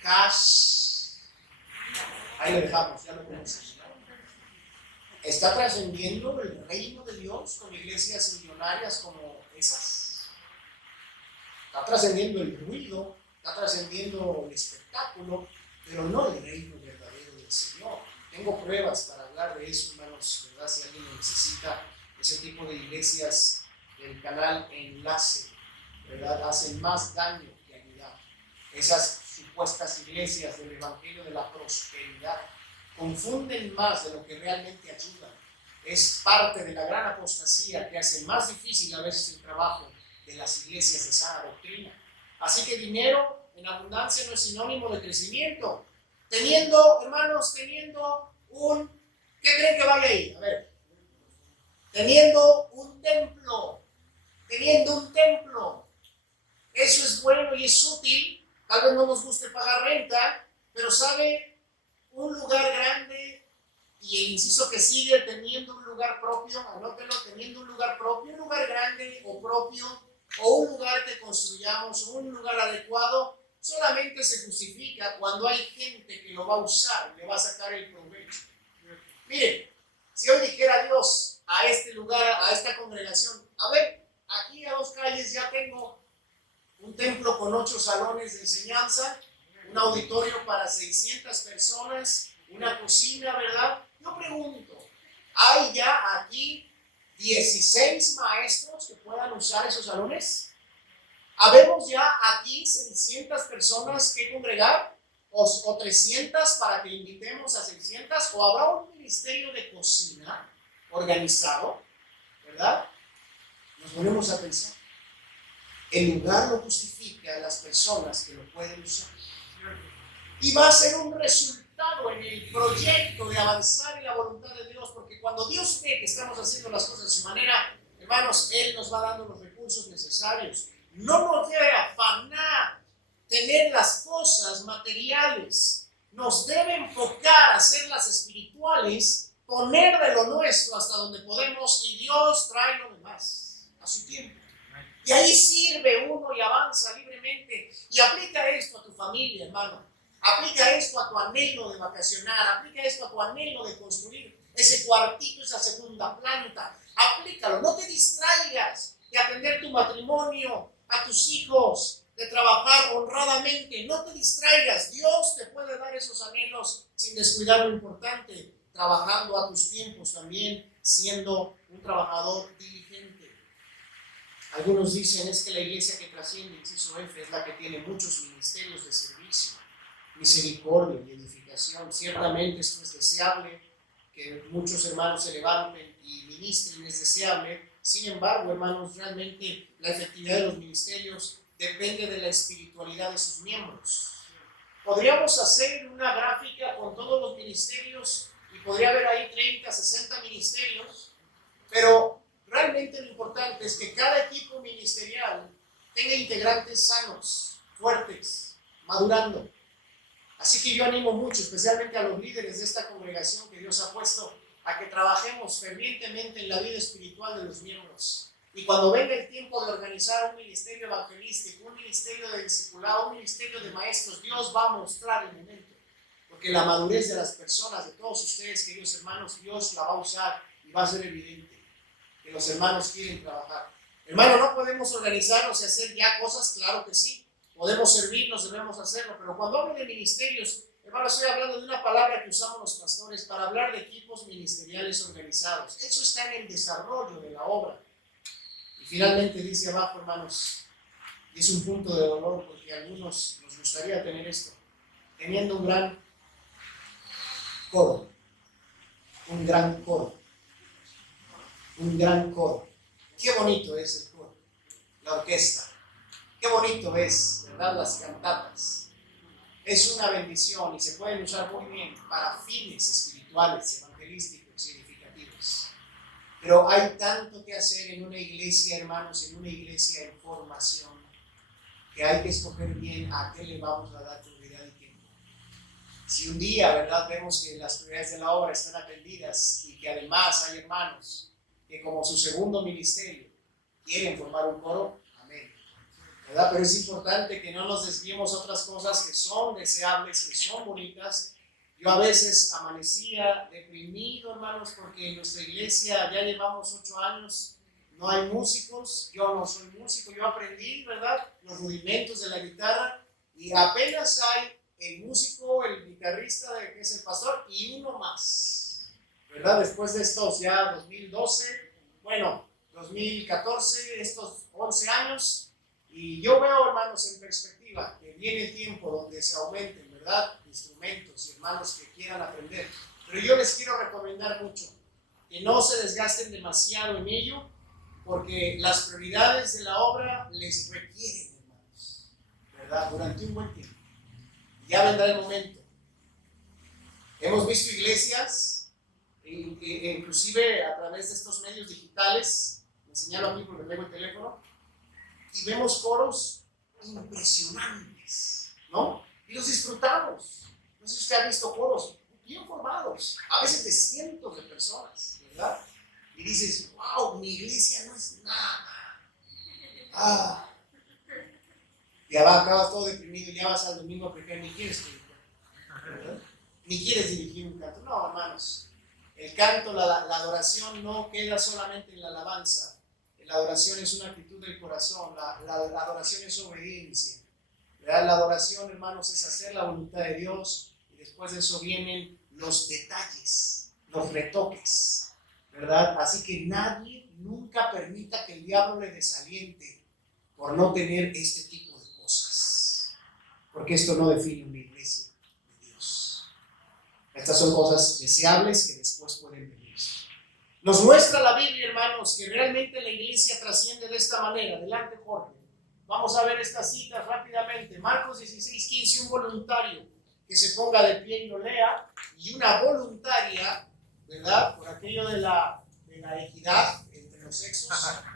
Cash. Ahí lo dejamos, ya lo conocemos. ¿Está trascendiendo el reino de Dios con iglesias millonarias como esas? Está trascendiendo el ruido, está trascendiendo el espectáculo, pero no el reino verdadero del Señor. Tengo pruebas para hablar de eso, hermanos, ¿verdad? Si alguien lo necesita, ese tipo de iglesias del canal Enlace, ¿verdad?, hacen más daño que ayudar. Esas supuestas iglesias del evangelio de la prosperidad confunden más de lo que realmente ayudan. Es parte de la gran apostasía que hace más difícil a veces el trabajo de las iglesias de sana doctrina. Así que dinero en abundancia no es sinónimo de crecimiento. Hermanos, teniendo ¿qué creen que vaya ahí? A ver. Teniendo un templo. Eso es bueno y es útil. Tal vez no nos guste pagar renta, pero ¿sabe? Un lugar grande, y el inciso que sigue, teniendo un lugar propio, anótelo, teniendo un lugar propio, un lugar grande o propio, o un lugar que construyamos, un lugar adecuado, solamente se justifica cuando hay gente que lo va a usar, le va a sacar el provecho. Miren, si hoy dijera Dios a este lugar, a esta congregación, a ver, aquí a 2 calles ya tengo un templo con 8 salones de enseñanza, un auditorio para 600 personas, una cocina, ¿verdad? Yo pregunto, ¿hay ya aquí 16 maestros que puedan usar esos salones? ¿Habemos ya aquí 600 personas que congregar? ¿O 300 para que invitemos a 600? ¿O habrá un ministerio de cocina organizado? ¿Verdad? Nos ponemos a pensar. El lugar lo justifica a las personas que lo pueden usar. Y va a ser un resultado en el proyecto de avanzar en la voluntad de Dios, porque cuando Dios ve que estamos haciendo las cosas de su manera, hermanos, Él nos va dando los recursos necesarios. No nos debe afanar tener las materiales. Nos debe enfocar a hacerlas espirituales, poner de lo nuestro hasta donde podemos y Dios trae lo demás a su tiempo. Y ahí sirve uno y avanza libremente. Y aplica esto a tu familia, hermano. Aplica esto a tu anhelo de vacacionar. Aplica esto a tu anhelo de construir ese cuartito, esa segunda planta. Aplícalo. No te distraigas de atender tu matrimonio, a tus hijos, de trabajar honradamente. No te distraigas. Dios te puede dar esos anhelos sin descuidar lo importante. Trabajando a tus tiempos también, siendo un trabajador diligente. Algunos dicen es que la iglesia que trasciende, inciso F, es la que tiene muchos ministerios de servicio, misericordia y edificación. Ciertamente esto es deseable, que muchos hermanos se levanten y ministren, es deseable. Sin embargo, hermanos, realmente la efectividad de los ministerios depende de la espiritualidad de sus miembros. Podríamos hacer una gráfica con todos los ministerios y podría haber ahí 30, 60 ministerios, pero realmente lo importante es que cada equipo ministerial tenga integrantes sanos, fuertes, madurando. Así que yo animo mucho, especialmente a los líderes de esta congregación que Dios ha puesto, a que trabajemos fervientemente en la vida espiritual de los miembros. Y cuando venga el tiempo de organizar un ministerio evangelístico, un ministerio de discipulado, un ministerio de maestros, Dios va a mostrar el momento. Porque la madurez de las personas, de todos ustedes, queridos hermanos, Dios la va a usar y va a ser evidente que los hermanos quieren trabajar. Hermano, no podemos organizarnos y hacer ya cosas, claro que sí. Podemos servirnos, debemos hacerlo, pero cuando hablo de ministerios, hermano, estoy hablando de una palabra que usamos los pastores para hablar de equipos ministeriales organizados. Eso está en el desarrollo de la obra. Y finalmente dice abajo, hermanos, y es un punto de dolor porque a algunos nos gustaría tener esto, teniendo un gran coro, un gran coro. Un gran coro. Qué bonito es el coro, la orquesta. Qué bonito es, ¿verdad? Las cantatas. Es una bendición y se pueden usar muy bien para fines espirituales, evangelísticos y edificativos. Pero hay tanto que hacer en una iglesia, hermanos, en una iglesia en formación, que hay que escoger bien a qué le vamos a dar prioridad y tiempo. Si un día, ¿verdad?, vemos que las prioridades de la obra están atendidas y que además hay hermanos que como su segundo ministerio quieren formar un coro, amén, ¿verdad? Pero es importante que no nos desviemos a otras cosas que son deseables, que son bonitas. Yo a veces amanecía deprimido, hermanos, porque en nuestra iglesia ya llevamos 8 años, no hay músicos, yo no soy músico, yo aprendí, ¿verdad?, los rudimentos de la guitarra y apenas hay el músico, el guitarrista, que es el pastor, y uno más. ¿Verdad? Después de estos ya 2012, bueno, 2014, estos 11 años, y yo veo, hermanos, en perspectiva, que viene el tiempo donde se aumenten, ¿verdad?, instrumentos y hermanos que quieran aprender. Pero yo les quiero recomendar mucho que no se desgasten demasiado en ello, porque las prioridades de la obra les requieren, hermanos, ¿verdad?, durante un buen tiempo. Ya vendrá el momento. Hemos visto iglesias, inclusive a través de estos medios digitales, me señalo a mí porque tengo el teléfono, y vemos coros impresionantes, ¿no? Y los disfrutamos. No sé si usted ha visto coros bien formados, a veces de cientos de personas, ¿verdad? Y dices, wow, mi iglesia no es nada. Y acabas todo deprimido y ya vas al domingo a predicar, ni quieres predicar, ¿verdad? Ni quieres dirigir un canto. No, hermanos. El canto, la adoración no queda solamente en la alabanza. La adoración es una actitud del corazón. La adoración es obediencia. ¿Verdad? La adoración, hermanos, es hacer la voluntad de Dios. Y después de eso vienen los detalles, los retoques. ¿Verdad? Así que nadie nunca permita que el diablo le desaliente por no tener este tipo de cosas. Porque esto no define una iglesia de Dios. Estas son cosas deseables que después pueden venir. Nos muestra la Biblia, hermanos, que realmente la iglesia trasciende de esta manera. Adelante, Jorge. Vamos a ver estas citas rápidamente. Marcos 16:15, un voluntario que se ponga de pie y lo lea, y una voluntaria, ¿verdad? Por aquello de la equidad entre los sexos.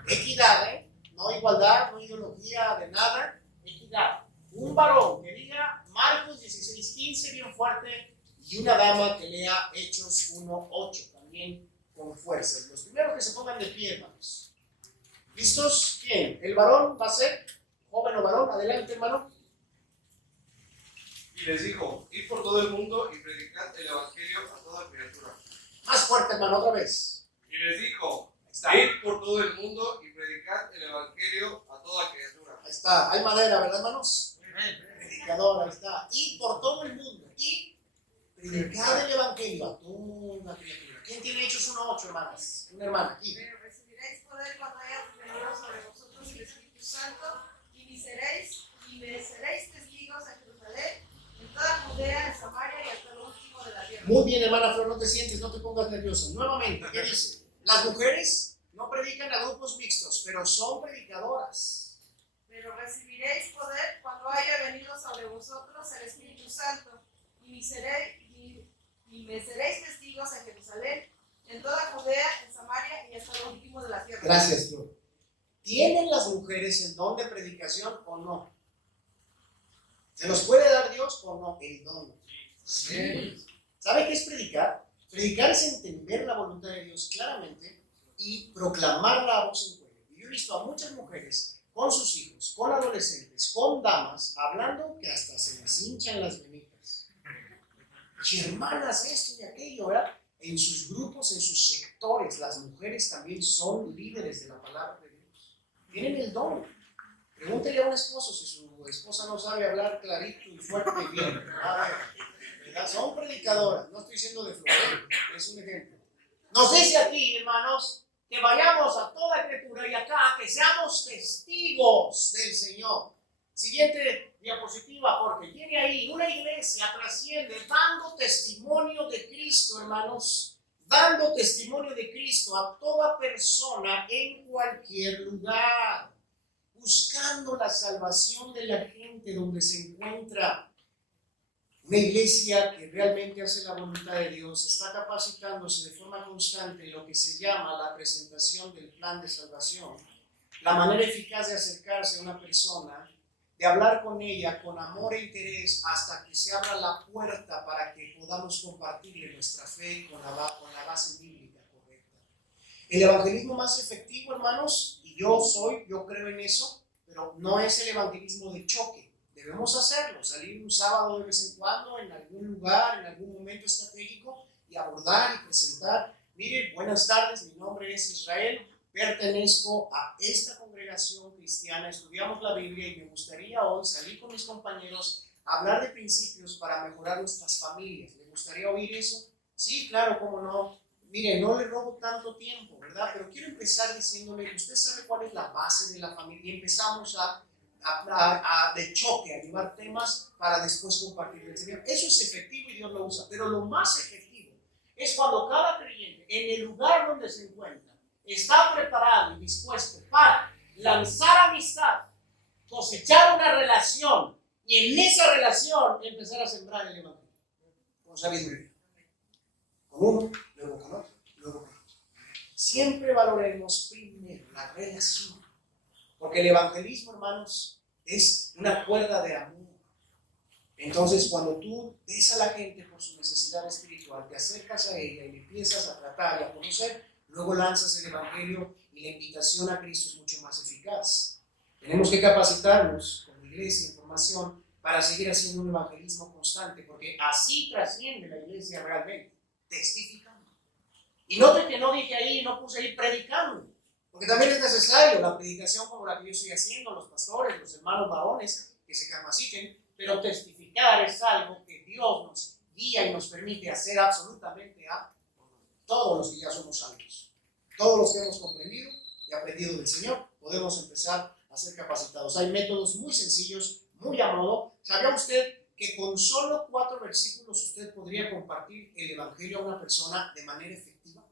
Equidad, no igualdad, no ideología de nada, equidad. Un varón que diga Marcos 16:15. 15 bien fuerte y una dama que lea Hechos 1:8 también con fuerza. Los primeros que se pongan de pie, hermanos. ¿Listos? ¿Quién? ¿El varón va a ser? ¿Joven o varón? Adelante, hermano. Y les dijo, id por todo el mundo y predicad el evangelio a toda criatura. Más fuerte, hermano, otra vez. Y les dijo, Ahí está. id por todo el mundo y predicad el evangelio a toda criatura. Ahí está. Hay madera, ¿verdad, hermanos? Predicador, ahí está. Y por todo el mundo. Y predicad el evangelio a toda criatura. ¿Quién tiene Hechos 1:8, hermanas? Una hermana aquí. Pero recibiréis poder cuando haya venido sobre vosotros el Espíritu Santo, y me seréis testigos en Jerusalén, en toda Judea, en Samaria y hasta lo último de la tierra. Muy bien, hermana Flor, no te sientes, no te pongas nerviosa. Nuevamente, ¿qué dice? Las mujeres no predican a grupos mixtos, pero son predicadoras. Pero recibiréis poder cuando haya venido sobre vosotros el Espíritu Santo, y me seréis testigos en Jerusalén, en toda Judea, en Samaria y hasta lo último de la tierra. Gracias, Flor. ¿Tienen las mujeres el don de predicación o no? ¿Se los puede dar Dios o no? El don. Sí. ¿Sabe qué es predicar? Predicar es entender la voluntad de Dios claramente y proclamarla a voz en cuello. Yo he visto a muchas mujeres con sus hijos, con adolescentes, con damas, hablando que hasta se les hinchan las venitas. Y hermanas, esto y aquello, ¿verdad? En sus grupos, en sus sectores, las mujeres también son líderes de la palabra de Dios. Tienen el don. Pregúntele a un esposo si su esposa no sabe hablar clarito y fuerte y bien. A ver, ¿verdad? Son predicadoras. No estoy diciendo de florero, es un ejemplo. Nos dice aquí, hermanos, que vayamos a toda criatura y acá, que seamos testigos del Señor. Siguiente diapositiva, porque tiene ahí una iglesia trasciende dando testimonio de Cristo, hermanos, dando testimonio de Cristo a toda persona en cualquier lugar, buscando la salvación de la gente donde se encuentra. Una iglesia que realmente hace la voluntad de Dios está capacitándose de forma constante en lo que se llama la presentación del plan de salvación, la manera eficaz de acercarse a una persona, de hablar con ella con amor e interés hasta que se abra la puerta para que podamos compartirle nuestra fe con la base bíblica correcta. El evangelismo más efectivo, hermanos, y yo creo en eso, pero no es el evangelismo de choque. Debemos hacerlo, salir un sábado de vez en cuando en algún lugar, en algún momento estratégico y abordar y presentar. Miren, buenas tardes, mi nombre es Israel, pertenezco a esta congregación cristiana, estudiamos la Biblia y me gustaría hoy salir con mis compañeros a hablar de principios para mejorar nuestras familias. ¿Le gustaría oír eso? Sí, claro, cómo no. Mire, no le robo tanto tiempo, ¿verdad? Pero quiero empezar diciéndole, usted sabe cuál es la base de la familia y empezamos de choque, a llevar temas para después compartir el Señor. Eso es efectivo y Dios lo usa, pero lo más efectivo es cuando cada creyente en el lugar donde se encuentra está preparado y dispuesto para lanzar amistad, cosechar una relación y en esa relación empezar a sembrar el evangelio con sabiduría, con uno, luego con otro, luego con otro. Siempre valoremos primero la relación, porque el evangelismo, hermanos, es una cuerda de amor. Entonces, cuando tú ves a la gente por su necesidad espiritual, te acercas a ella y le empiezas a tratar y a conocer, luego lanzas el evangelio y la invitación a Cristo es mucho más eficaz. Tenemos que capacitarnos como iglesia en formación para seguir haciendo un evangelismo constante, porque así trasciende la iglesia realmente, testificando. Y note que no dije ahí, no puse ahí predicando, porque también es necesario la predicación como la que yo estoy haciendo, los pastores, los hermanos varones que se capaciten, pero testificar es algo que Dios nos guía y nos permite hacer absolutamente a todos los que ya somos salvos. Todos los que hemos comprendido y aprendido del Señor, podemos empezar a ser capacitados. Hay métodos muy sencillos, muy a modo. ¿Sabía usted que con solo 4 versículos usted podría compartir el evangelio a una persona de manera efectiva?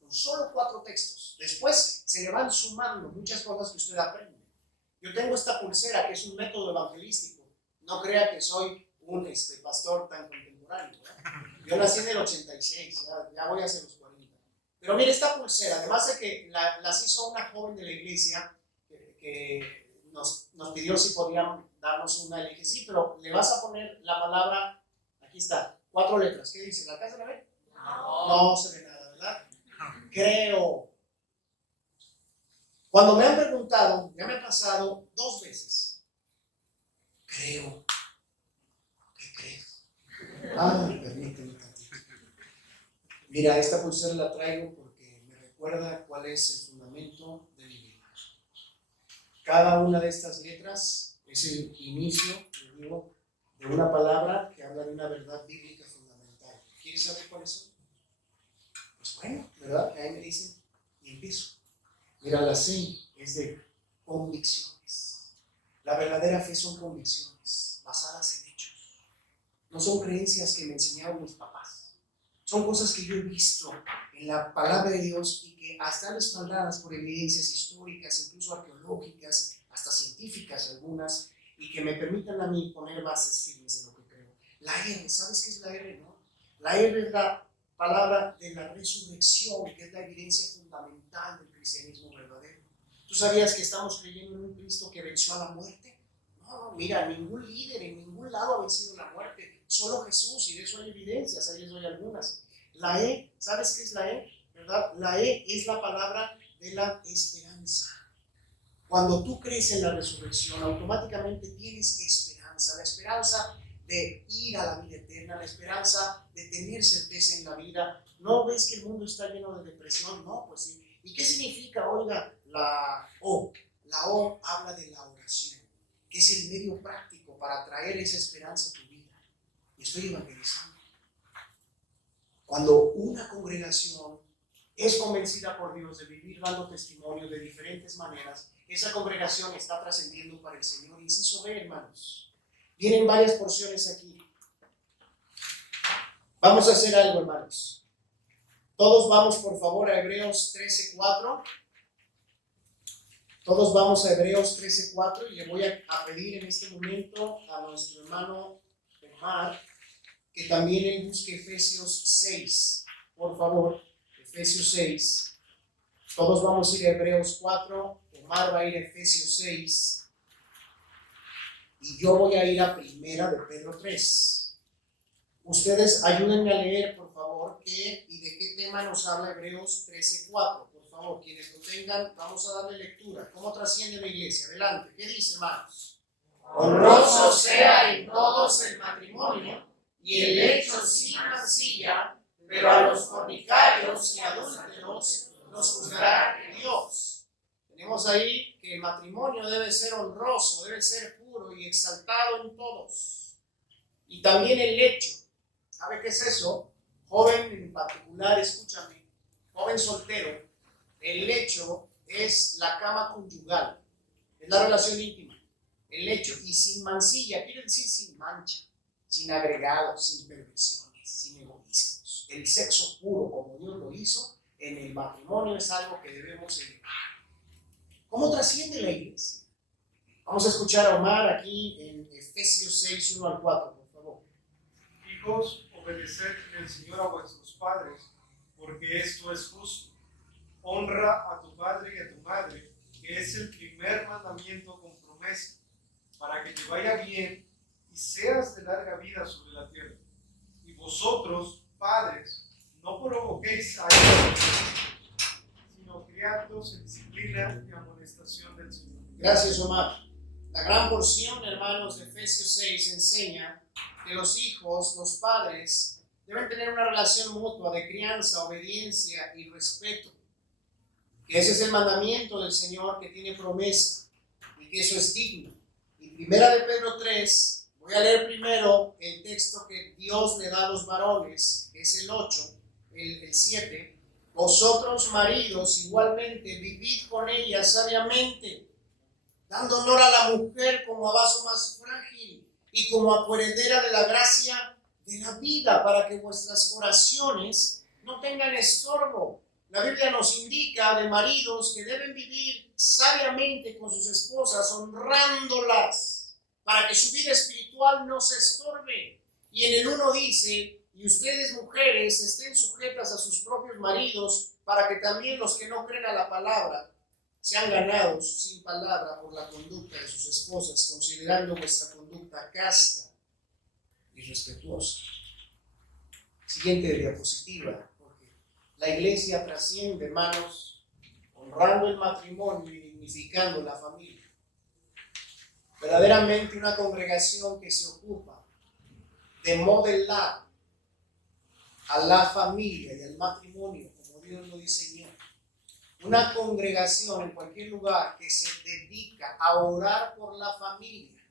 Con solo 4 textos. Después se le van sumando muchas cosas que usted aprende. Yo tengo esta pulsera que es un método evangelístico. No crea que soy un pastor tan contemporáneo, ¿verdad? Yo nací en el 86, ya voy a hacer los 40. Pero mire, esta pulsera, además de que las hizo una joven de la iglesia que nos pidió si podían darnos una, le dije sí, pero le vas a poner la palabra Aquí está, 4 letras. ¿Qué dice? ¿La casa la ve? No. No se ve nada, ¿verdad? Creo. Cuando me han preguntado, ya me ha pasado 2 veces. Creo. ¿Qué crees? Ay, permíteme tantito. Mira, esta pulsera la traigo porque me recuerda cuál es el fundamento de mi vida. Cada una de estas letras es el inicio, yo digo, de una palabra que habla de una verdad bíblica fundamental. ¿Quieres saber cuáles son? Pues bueno, ¿verdad? Ahí me dicen y empiezo. Mira, la C es de convicciones. La verdadera fe son convicciones basadas en hechos. No son creencias que me enseñaron mis papás. Son cosas que yo he visto en la palabra de Dios y que están respaldadas por evidencias históricas, incluso arqueológicas, hasta científicas algunas, y que me permitan a mí poner bases firmes de lo que creo. La R, ¿sabes qué es la R, no? La R es la palabra de la resurrección, que es la evidencia fundamental del cristianismo verdadero. ¿Tú sabías que estamos creyendo en un Cristo que venció a la muerte? No, mira, ningún líder en ningún lado ha vencido la muerte, solo Jesús, y de eso hay evidencias, ahí les doy algunas. La E, ¿sabes qué es la E? ¿Verdad? La E es la palabra de la esperanza. Cuando tú crees en la resurrección, automáticamente tienes esperanza, la esperanza de ir a la vida eterna, la esperanza de tener certeza en la vida. ¿No ves que el mundo está lleno de depresión? No, pues sí. ¿Y qué significa, oiga, la O? La O habla de la oración, que es el medio práctico para traer esa esperanza a tu vida. Y estoy evangelizando. Cuando una congregación es convencida por Dios de vivir dando testimonio de diferentes maneras, esa congregación está trascendiendo para el Señor. Inciso B, hermanos. Vienen varias porciones aquí. Vamos a hacer algo, hermanos. Todos vamos, por favor, a Hebreos 13:4. Todos vamos a Hebreos 13:4 y le voy a pedir en este momento a nuestro hermano Omar que también él busque Efesios 6. Por favor, Efesios 6. Todos vamos a ir a Hebreos 4. Omar va a ir a Efesios 6. Y yo voy a ir a Primera de Pedro 3. Ustedes ayúdenme a leer, por favor, qué y de qué tema nos habla Hebreos 13:4. Por favor, quienes lo tengan, vamos a darle lectura. ¿Cómo trasciende la iglesia? Adelante. ¿Qué dice, hermanos? Honroso sea en todos el matrimonio y el lecho sin mancilla, pero a los fornicarios y adúlteros los juzgará Dios. Tenemos ahí que el matrimonio debe ser honroso, debe ser puro y exaltado en todos. Y también el lecho. ¿Sabe qué es eso? Joven en particular, escúchame, joven soltero, el lecho es la cama conyugal, es la relación íntima. El lecho, y sin mancilla, quiere decir sin mancha, sin agregados, sin perversiones, sin egoísmos. El sexo puro, como Dios lo hizo, en el matrimonio es algo que debemos elevar. ¿Cómo trasciende la iglesia? Vamos a escuchar a Omar aquí en Efesios 6, 1 al 4, por favor. Hijos, obedeced en el Señor a vuestros padres, porque esto es justo. Honra a tu padre y a tu madre, que es el primer mandamiento con promesa, para que te vaya bien y seas de larga vida sobre la tierra. Y vosotros, padres, no provoquéis a ellos, sino criadlos en disciplina y amonestación del Señor. Gracias, Omar. La gran porción, hermanos, de Efesios 6 enseña que los hijos, los padres, deben tener una relación mutua de crianza, obediencia y respeto. Que ese es el mandamiento del Señor que tiene promesa y que eso es digno. Y Primera de Pedro 3, voy a leer primero el texto que Dios le da a los varones, que es el 8, el 7. Vosotros, maridos, igualmente vivid con ella sabiamente, dando honor a la mujer como a vaso más frágil y como a coheredera de la gracia de la vida, para que vuestras oraciones no tengan estorbo. La Biblia nos indica de maridos que deben vivir sabiamente con sus esposas, honrándolas, para que su vida espiritual no se estorbe. Y en el 1 dice, y ustedes mujeres estén sujetas a sus propios maridos, para que también los que no creen a la palabra sean ganados sin palabra por la conducta de sus esposas, considerando vuestra conducta casta y respetuosa. Siguiente diapositiva, porque la iglesia trasciende, hermanos, honrando el matrimonio y dignificando la familia. Verdaderamente una congregación que se ocupa de modelar a la familia y al matrimonio como Dios lo diseñó. Una congregación en cualquier lugar que se dedica a orar por la familia,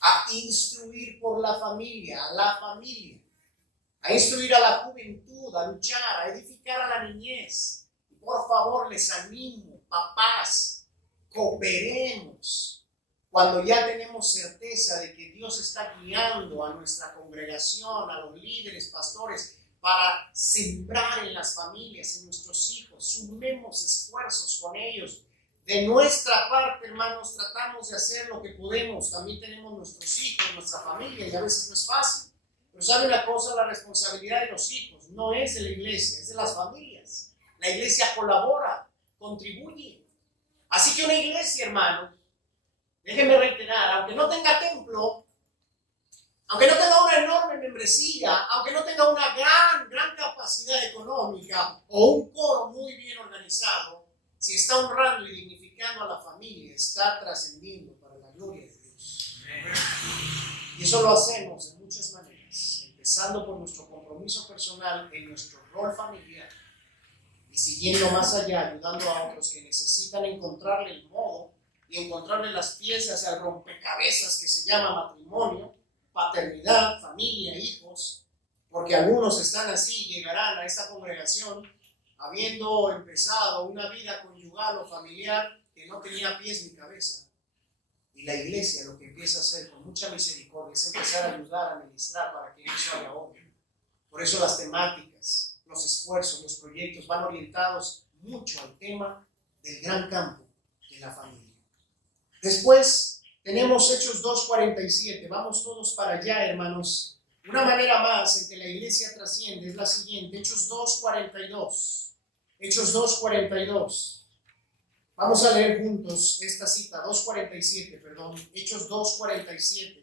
a instruir por la familia, a la familia, a instruir a la juventud, a luchar, a edificar a la niñez. Y por favor, les animo, papás, cooperemos. Cuando ya tenemos certeza de que Dios está guiando a nuestra congregación, a los líderes, pastores, para sembrar en las familias, en nuestros hijos, sumemos esfuerzos con ellos. De nuestra parte, hermanos, tratamos de hacer lo que podemos. También tenemos nuestros hijos, nuestra familia, y a veces no es fácil. Pero ¿sabe una cosa? La responsabilidad de los hijos no es de la iglesia, es de las familias. La iglesia colabora, contribuye. Así que una iglesia, hermano, déjenme reiterar, aunque no tenga templo, aunque no tenga una enorme membresía, aunque no tenga una gran capacidad económica o un coro muy bien organizado, si está honrando y dignificando a la familia, está trascendiendo para la gloria de Dios. Y eso lo hacemos de muchas maneras, empezando por nuestro compromiso personal en nuestro rol familiar y siguiendo más allá, ayudando a otros que necesitan encontrarle el modo y encontrarle las piezas al rompecabezas que se llama matrimonio, paternidad, familia, hijos, porque algunos están así y llegarán a esta congregación habiendo empezado una vida conyugal o familiar que no tenía pies ni cabeza. Y la iglesia lo que empieza a hacer con mucha misericordia es empezar a ayudar a ministrar para que eso haga obra. Por eso las temáticas, los esfuerzos, los proyectos van orientados mucho al tema del gran campo de la familia. Después tenemos Hechos 2:47. Vamos todos para allá, hermanos. Una manera más en que la iglesia trasciende es la siguiente. Hechos 2:42. Hechos 2:42. Vamos a leer juntos esta cita. 2:47, perdón. Hechos 2:47.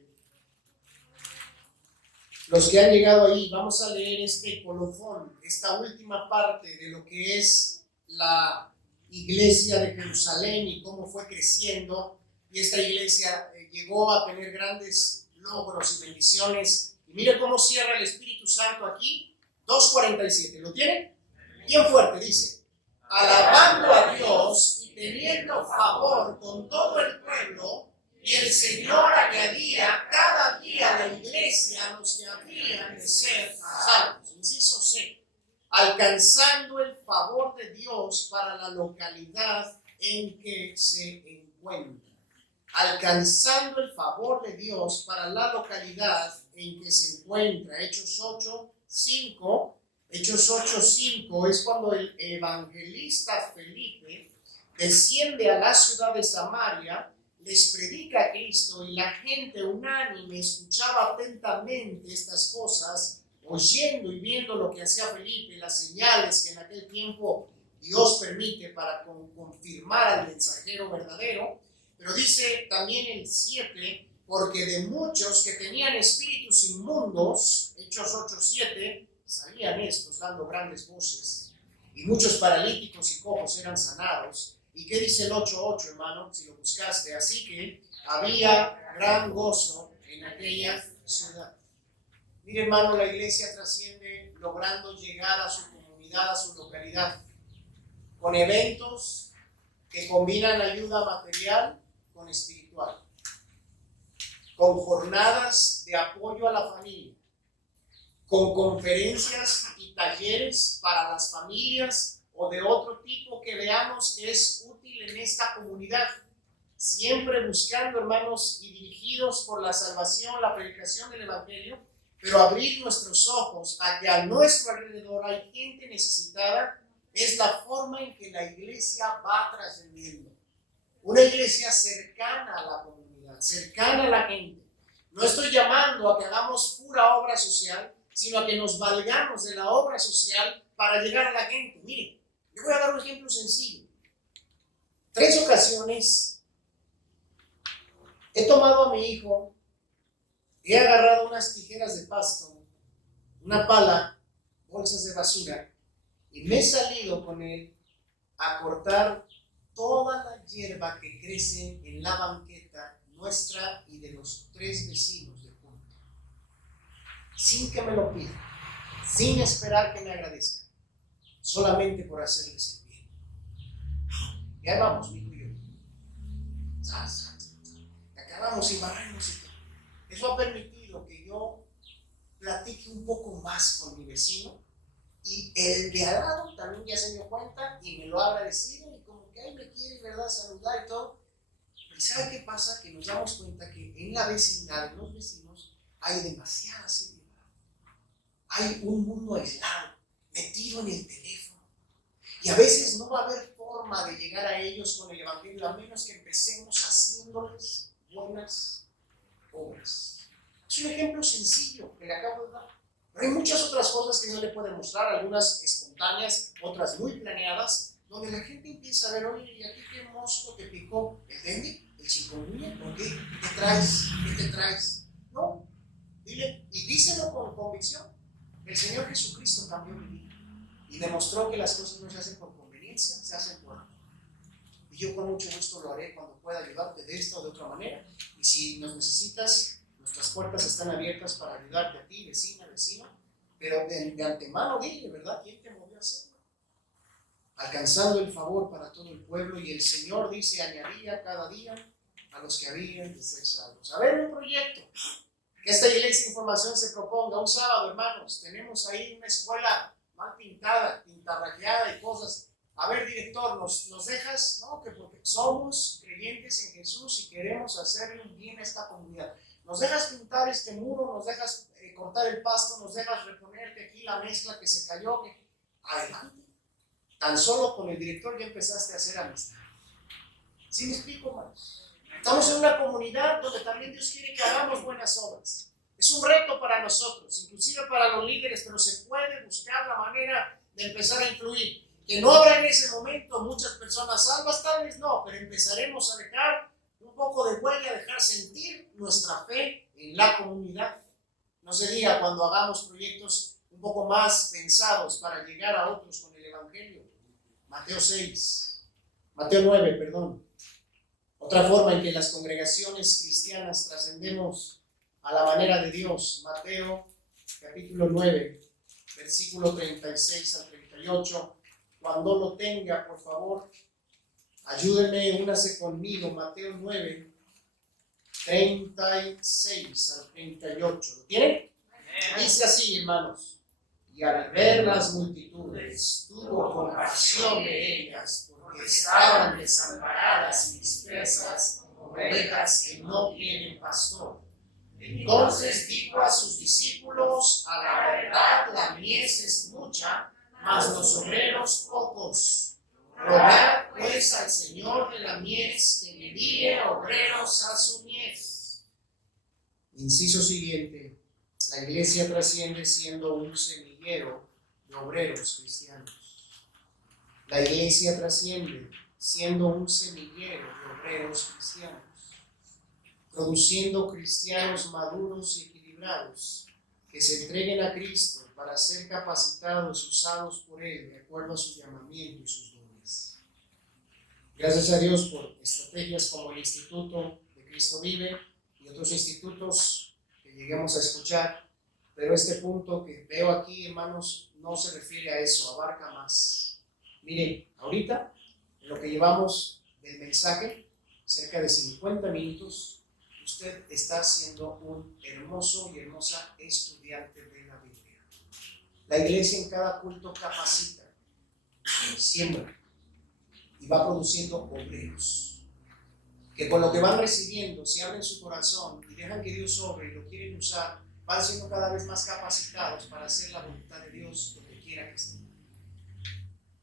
Los que han llegado ahí, vamos a leer este colofón, esta última parte de lo que es la iglesia de Jerusalén y cómo fue creciendo. Y esta iglesia llegó a tener grandes logros y bendiciones. Y mire cómo cierra el Espíritu Santo aquí. 2:47. ¿Lo tienen? Bien fuerte, dice. Alabando a Dios y teniendo favor con todo el pueblo, y el Señor añadía cada día a la iglesia a los que habían de ser salvos. Inciso C. Alcanzando el favor de Dios para la localidad en que se encuentra. Alcanzando el favor de Dios para la localidad en que se encuentra. Hechos 8:5. Hechos 8:5 es cuando el evangelista Felipe desciende a la ciudad de Samaria, les predica a Cristo y la gente unánime escuchaba atentamente estas cosas, oyendo y viendo lo que hacía Felipe, las señales que en aquel tiempo Dios permite para confirmar al mensajero verdadero. Pero dice también el 7, porque de muchos que tenían espíritus inmundos, Hechos 8:7, salían estos dando grandes voces, y muchos paralíticos y cojos eran sanados. ¿Y qué dice el 8:8, hermano? Si lo buscaste. Así que había gran gozo en aquella ciudad. Mire, hermano, la iglesia trasciende logrando llegar a su comunidad, a su localidad, con eventos que combinan ayuda material con espiritual, con jornadas de apoyo a la familia, con conferencias y talleres para las familias o de otro tipo que veamos que es útil en esta comunidad, siempre buscando, hermanos, y dirigidos por la salvación, la predicación del evangelio, pero abrir nuestros ojos a que a nuestro alrededor hay gente necesitada. Es la forma en que la iglesia va trascendiendo. Una iglesia cercana a la comunidad, cercana a la gente. No estoy llamando a que hagamos pura obra social, sino a que nos valgamos de la obra social para llegar a la gente. Miren, le voy a dar un ejemplo sencillo. 3 ocasiones he tomado a mi hijo, he agarrado unas tijeras de pasto, una pala, bolsas de basura y me he salido con él a cortar toda la hierba que crece en la banqueta nuestra y de los 3 vecinos de junto, sin que me lo pidan, sin esperar que me agradezcan, solamente por hacerles el bien. Y ahí vamos, mi hijo y yo. Acabamos y barremos y todo. Eso ha permitido que yo platique un poco más con mi vecino, y el de al lado también ya se dio cuenta y me lo ha agradecido, y como que ahí me quiere, ¿verdad?, saludar y todo. Pero ¿sabe qué pasa? Que nos damos cuenta que en la vecindad, en los vecinos, hay demasiada seriedad. Hay un mundo aislado, metido en el teléfono. Y a veces no va a haber forma de llegar a ellos con el evangelio, a menos que empecemos haciéndoles buenas obras. Es un ejemplo sencillo que le acabo de dar. Pero hay muchas otras cosas que no le puede mostrar, algunas espontáneas, otras muy planeadas, donde la gente empieza a ver, oye, ¿y aquí qué mosco te picó? ¿El dengue? ¿El chikungunya? ¿Por qué? ¿Qué te traes? ¿Qué te traes? No, dile, y díselo con convicción. El Señor Jesucristo cambió mi vida y demostró que las cosas no se hacen por conveniencia, se hacen por amor. Y yo con mucho gusto lo haré cuando pueda ayudarte de esta o de otra manera. Y si nos necesitas, nuestras puertas están abiertas para ayudarte a ti, vecina, vecino, pero de antemano dile, ¿verdad?, ¿quién te movió a hacerlo? Alcanzando el favor para todo el pueblo, y el Señor dice, añadía cada día a los que habían de ser salvos. A ver, un proyecto, que esta iglesia de información se proponga un sábado, hermanos, tenemos ahí una escuela mal pintada, pintarraqueada y cosas. A ver, director, ¿nos dejas? No, que porque somos creyentes en Jesús y queremos hacerle un bien a esta comunidad. ¿Nos dejas pintar este muro? ¿Nos dejas cortar el pasto? ¿Nos dejas reponerte aquí la mezcla que se cayó? Adelante. Tan solo con el director ya empezaste a hacer amistad. ¿Sí me explico, hermanos? Estamos en una comunidad donde también Dios quiere que hagamos buenas obras. Es un reto para nosotros, inclusive para los líderes, pero se puede buscar la manera de empezar a influir. Que no habrá en ese momento muchas personas salvas, tal vez no, pero empezaremos a dejar un poco de huella, dejar sentir nuestra fe en la comunidad. No sería cuando hagamos proyectos un poco más pensados para llegar a otros con el Evangelio. Mateo 9, perdón. Otra forma en que las congregaciones cristianas trascendemos a la manera de Dios. Mateo capítulo 9, versículo 36 al 38. Cuando lo tenga, por favor, ayúdenme, únase conmigo. Mateo 9, 36 al 38. ¿Lo tienen? Dice así, hermanos. Y al ver las multitudes, tuvo compasión de ellas, porque estaban desamparadas y dispersas como ovejas que no tienen pastor. Entonces dijo a sus discípulos, a la verdad la mies es mucha, mas los obreros pocos. Rogad pues al Señor de la mies que envíe obreros a su mies. Inciso siguiente. La iglesia trasciende siendo un semillero de obreros cristianos. La iglesia trasciende siendo un semillero de obreros cristianos, produciendo cristianos maduros y equilibrados que se entreguen a Cristo para ser capacitados y usados por Él de acuerdo a su llamamiento y sus dones. Gracias a Dios por estrategias como el Instituto de Cristo Vive y otros institutos que lleguemos a escuchar, pero este punto que veo aquí, hermanos, no se refiere a eso, abarca más. Miren, ahorita, en lo que llevamos del mensaje, cerca de 50 minutos, usted está siendo un hermoso y hermosa estudiante de la Biblia. La iglesia en cada culto capacita, siembra y va produciendo obreros que con lo que van recibiendo, si abren su corazón y dejan que Dios obre y lo quieren usar, van siendo cada vez más capacitados para hacer la voluntad de Dios donde quiera que estén.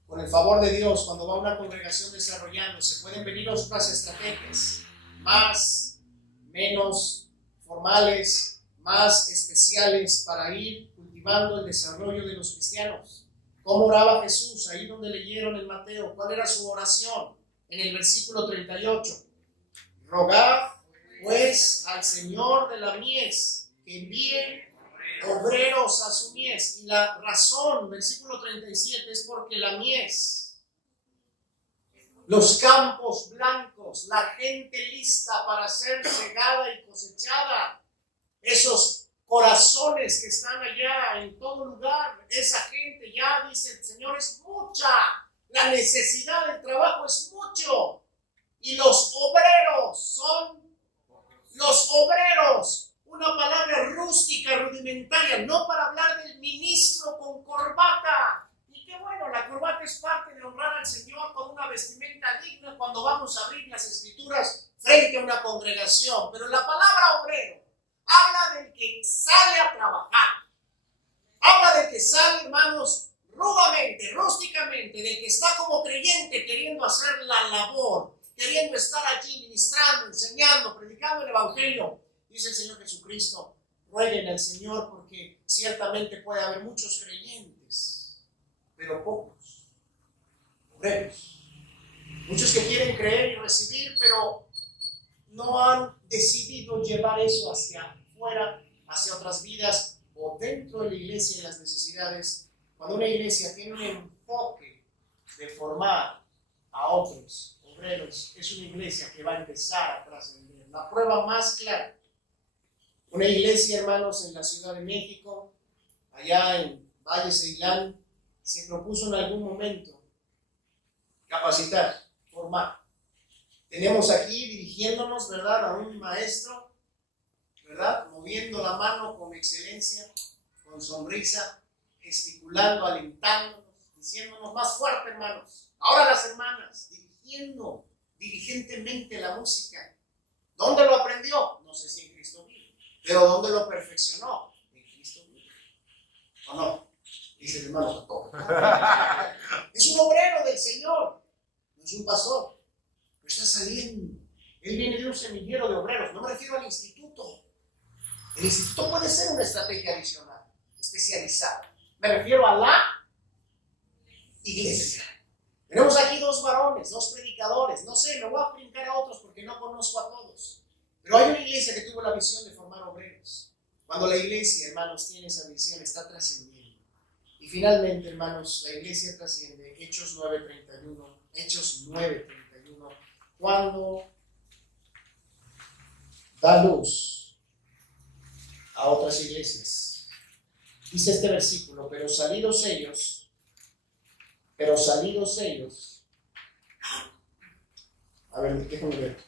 Con el favor de Dios, cuando va una congregación desarrollándose, pueden venir otras estrategias más, menos formales, más especiales para ir cultivando el desarrollo de los cristianos. ¿Cómo oraba Jesús? Ahí donde leyeron en Mateo, ¿cuál era su oración? En el versículo 38. Rogad pues al Señor de la mies que envíe obreros a su mies. Y la razón, versículo 37, es porque la mies, los campos blancos, la gente lista para ser segada y cosechada, esos corazones que están allá en todo lugar, esa gente ya dice el Señor, es mucha, la necesidad del trabajo es mucho, y los obreros son los obreros, una palabra rústica, rudimentaria, no para hablar del ministro con corbata. Y qué bueno, la corbata es parte de honrar al Señor con una vestimenta digna cuando vamos a abrir las Escrituras frente a una congregación, pero la palabra obrero habla del que sale a trabajar, habla del que sale, hermanos, rudamente, rústicamente, del que está como creyente queriendo hacer la labor, queriendo estar allí ministrando, enseñando, predicando el Evangelio. Dice el Señor Jesucristo, rueguen al Señor porque ciertamente puede haber muchos creyentes, pero pocos obreros. Muchos que quieren creer y recibir, pero no han decidido llevar eso hacia afuera, hacia otras vidas o dentro de la iglesia y las necesidades. Cuando una iglesia tiene un enfoque de formar a otros obreros, es una iglesia que va a empezar a trascender. La prueba más clara, una iglesia, hermanos, en la Ciudad de México, allá en Valle Ceilán, se propuso en algún momento capacitar, formar. Tenemos aquí dirigiéndonos, ¿verdad?, a un maestro, ¿verdad?, moviendo la mano con excelencia, con sonrisa, gesticulando, alentándonos, diciéndonos más fuerte, hermanos. Ahora las hermanas, dirigiendo diligentemente la música. ¿Dónde lo aprendió? No sé si en Cristo vive. Pero ¿dónde lo perfeccionó? En Cristo vive. ¿O no? Dice el hermano Jacob. Es un obrero del Señor, no es un pastor. Pero está saliendo. Él viene de un semillero de obreros. No me refiero al instituto. El instituto puede ser una estrategia adicional, especializada. Me refiero a la iglesia. Tenemos aquí dos varones, dos predicadores. No sé, me voy a brincar a otros porque no conozco a todos. Pero hay una iglesia que tuvo la visión de formar obreros. Cuando la iglesia, hermanos, tiene esa visión, está trascendiendo. Y finalmente, hermanos, la iglesia trasciende. Hechos 9:31. Hechos 9:31. Cuando da luz a otras iglesias. Dice este versículo, pero salidos ellos, a ver, déjame ver.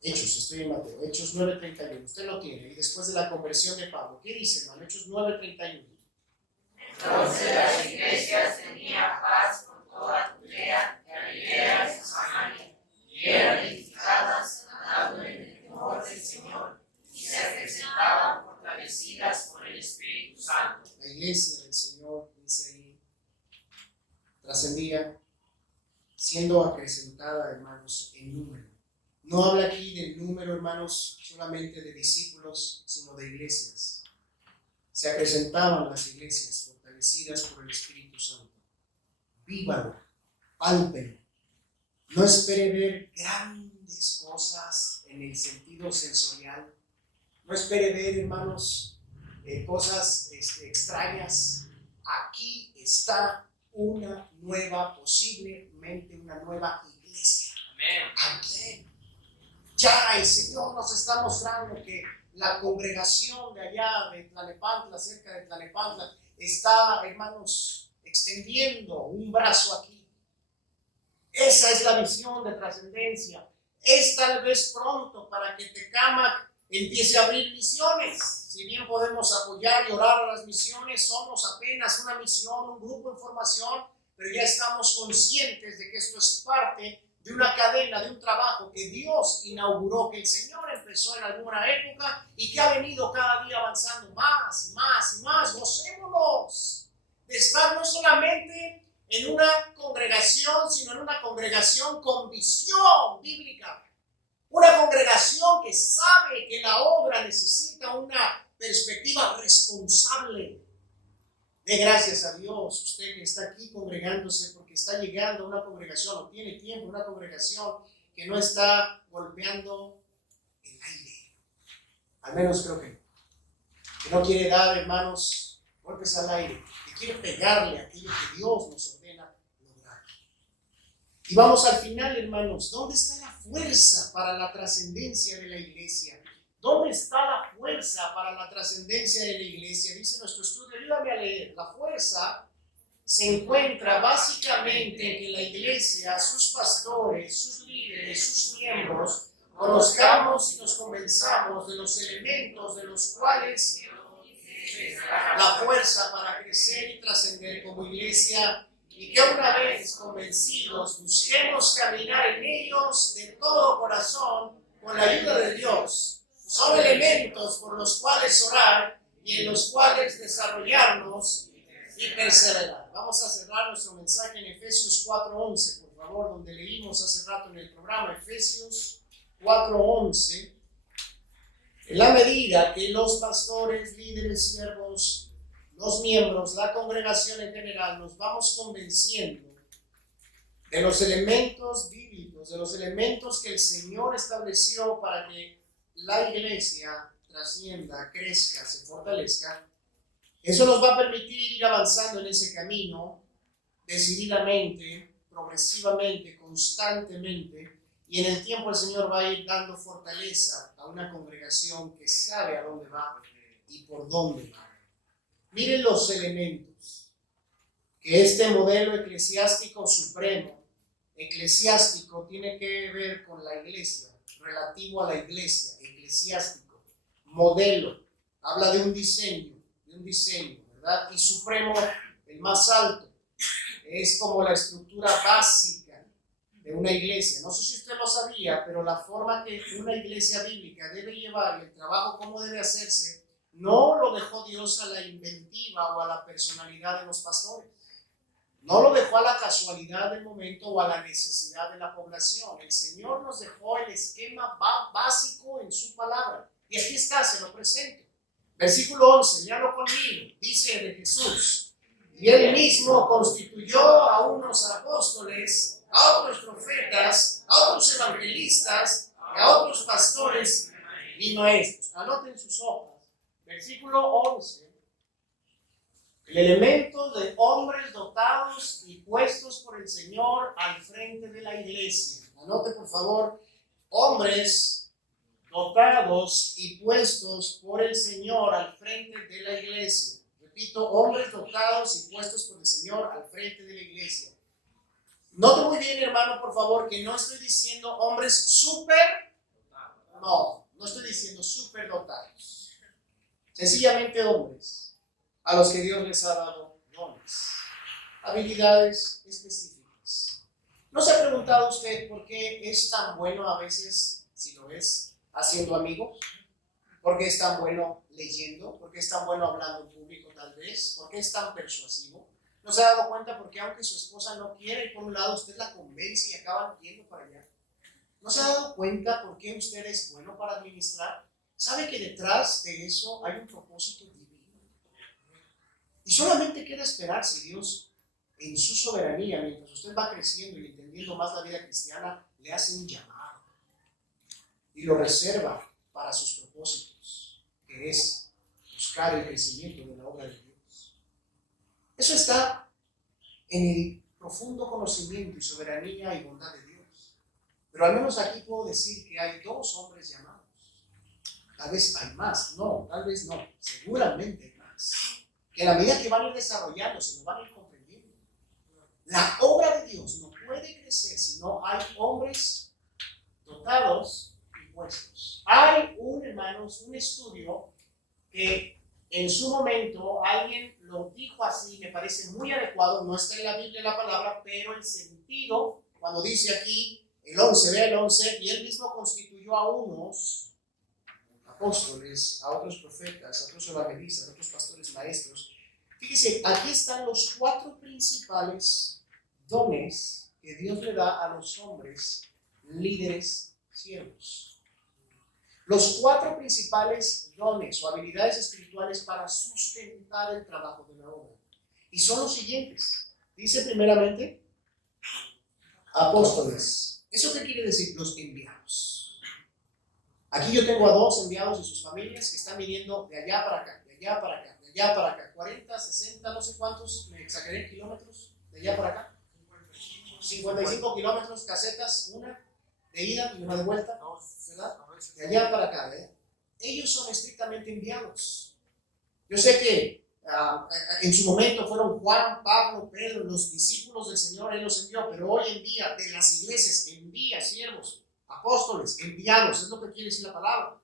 Hechos, estoy en Mateo, Hechos 9:31, usted lo tiene, y después de la conversión de Pablo, ¿qué dice, hermano? Hechos 9:31. Entonces las iglesias tenían paz con toda Judea, Galilea y Samaria, y eran edificadas andando en el temor del Señor, y se acrecentaban fortalecidas por el Espíritu Santo. La iglesia del Señor, dice ahí, trascendía, siendo acrecentada, hermanos, en número. No habla aquí del número, hermanos, solamente de discípulos, sino de iglesias. Se acrecentaban las iglesias fortalecidas por el Espíritu Santo. Vívanlo, pálpenlo. No espere ver grandes cosas en el sentido sensorial. No espere ver, hermanos, cosas extrañas. Aquí está una nueva, posiblemente una nueva iglesia. Amén. Ya el Señor nos está mostrando que la congregación de allá de Tlalnepantla, cerca de Tlalnepantla, está, hermanos, extendiendo un brazo aquí. Esa es la visión de trascendencia. Es tal vez pronto para que Tecámac empiece a abrir misiones. Si bien podemos apoyar y orar a las misiones, somos apenas una misión, un grupo en formación, pero ya estamos conscientes de que esto es parte de una cadena, de un trabajo que Dios inauguró, que el Señor empezó en alguna época y que ha venido cada día avanzando más y más y más. Gocémonos de estar no solamente en una congregación, sino en una congregación con visión bíblica. Una congregación que sabe que la obra necesita una perspectiva responsable. De gracias a Dios, usted que está aquí congregándose porque está llegando a una congregación o tiene tiempo, una congregación que no está golpeando el aire. Al menos creo que no. que no quiere dar, hermanos, golpes al aire, que quiere pegarle a aquello que Dios nos ordena lograr. Y vamos al final, hermanos, ¿dónde está la fuerza para la trascendencia de la iglesia? ¿Dónde está la fuerza para la trascendencia de la iglesia? Dice nuestro estudio, ayúdame a leer. La fuerza se encuentra básicamente en que la iglesia, sus pastores, sus líderes, sus miembros, conozcamos y nos convenzamos de los elementos de los cuales la fuerza para crecer y trascender como iglesia, y que una vez convencidos busquemos caminar en ellos de todo corazón con la ayuda de Dios. Son elementos por los cuales orar y en los cuales desarrollarnos y perseverar. Vamos a cerrar nuestro mensaje en Efesios 4:11, por favor, donde leímos hace rato en el programa, Efesios 4:11. En la medida que los pastores, líderes, siervos, los miembros, la congregación en general, nos vamos convenciendo de los elementos bíblicos, de los elementos que el Señor estableció para que la iglesia trascienda, crezca, se fortalezca, eso nos va a permitir ir avanzando en ese camino decididamente, progresivamente, constantemente, y en el tiempo el Señor va a ir dando fortaleza a una congregación que sabe a dónde va y por dónde va. Miren los elementos que este modelo eclesiástico supremo, eclesiástico, tiene que ver con la iglesia, relativo a la iglesia, eclesiástico, modelo, habla de un diseño, ¿verdad? Y supremo, el más alto, es como la estructura básica de una iglesia. No sé si usted lo sabía, pero la forma que una iglesia bíblica debe llevar y el trabajo cómo debe hacerse, no lo dejó Dios a la inventiva o a la personalidad de los pastores. No lo dejó a la casualidad del momento o a la necesidad de la población. El Señor nos dejó el esquema básico en su palabra. Y aquí está, se lo presento. Versículo 11, léalo conmigo. Dice de Jesús: y Él mismo constituyó a unos apóstoles, a otros profetas, a otros evangelistas, a otros pastores y maestros. Anoten sus hojas. Versículo 11. El elemento de hombres dotados y puestos por el Señor al frente de la iglesia. Anote por favor, hombres dotados y puestos por el Señor al frente de la iglesia. Repito, hombres dotados y puestos por el Señor al frente de la iglesia. Note muy bien, hermano, por favor, que no estoy diciendo hombres no estoy diciendo súper dotados. Sencillamente hombres a los que Dios les ha dado dones, habilidades específicas. ¿No se ha preguntado usted por qué es tan bueno a veces, si lo es, haciendo amigos? ¿Por qué es tan bueno leyendo? ¿Por qué es tan bueno hablando en público tal vez? ¿Por qué es tan persuasivo? ¿No se ha dado cuenta por qué aunque su esposa no quiere y por un lado usted la convence y acaban yendo para allá? ¿No se ha dado cuenta por qué usted es bueno para administrar? ¿Sabe que detrás de eso hay un propósito divino? Y solamente queda esperar si Dios, en su soberanía, mientras usted va creciendo y entendiendo más la vida cristiana, le hace un llamado y lo reserva para sus propósitos, que es buscar el crecimiento de la obra de Dios. Eso está en el profundo conocimiento y soberanía y bondad de Dios. Pero al menos aquí puedo decir que hay dos hombres llamados. Tal vez hay más, no, tal vez no, seguramente hay más. Que a la medida que van a ir desarrollándose, lo van a ir comprendiendo. La obra de Dios no puede crecer si no hay hombres dotados y puestos. Hay hermanos, un estudio que en su momento alguien lo dijo así, me parece muy adecuado, no está en la Biblia la palabra, pero el sentido, cuando dice aquí, el 11, vea el 11, y él mismo constituyó a unos apóstoles, a otros profetas, a otros evangelistas, a otros pastores maestros. Fíjese, aquí están los 4 principales dones que Dios le da a los hombres, líderes, siervos. Los 4 principales dones o habilidades espirituales para sustentar el trabajo de la obra. Y son los siguientes. Dice primeramente, apóstoles. ¿Eso qué quiere decir? Los enviados. Aquí yo tengo a 2 enviados y sus familias que están viniendo de allá para acá, de allá para acá, de allá para acá, 40, 60, no sé cuántos, me exageré, kilómetros, de allá para acá. 55 kilómetros, casetas, una de ida y una de vuelta, ¿verdad? De allá para acá, ¿verdad? Ellos son estrictamente enviados. Yo sé que en su momento fueron Juan, Pablo, Pedro, los discípulos del Señor, Él los envió, pero hoy en día de las iglesias envía siervos, apóstoles, enviados, es lo que quiere decir la palabra.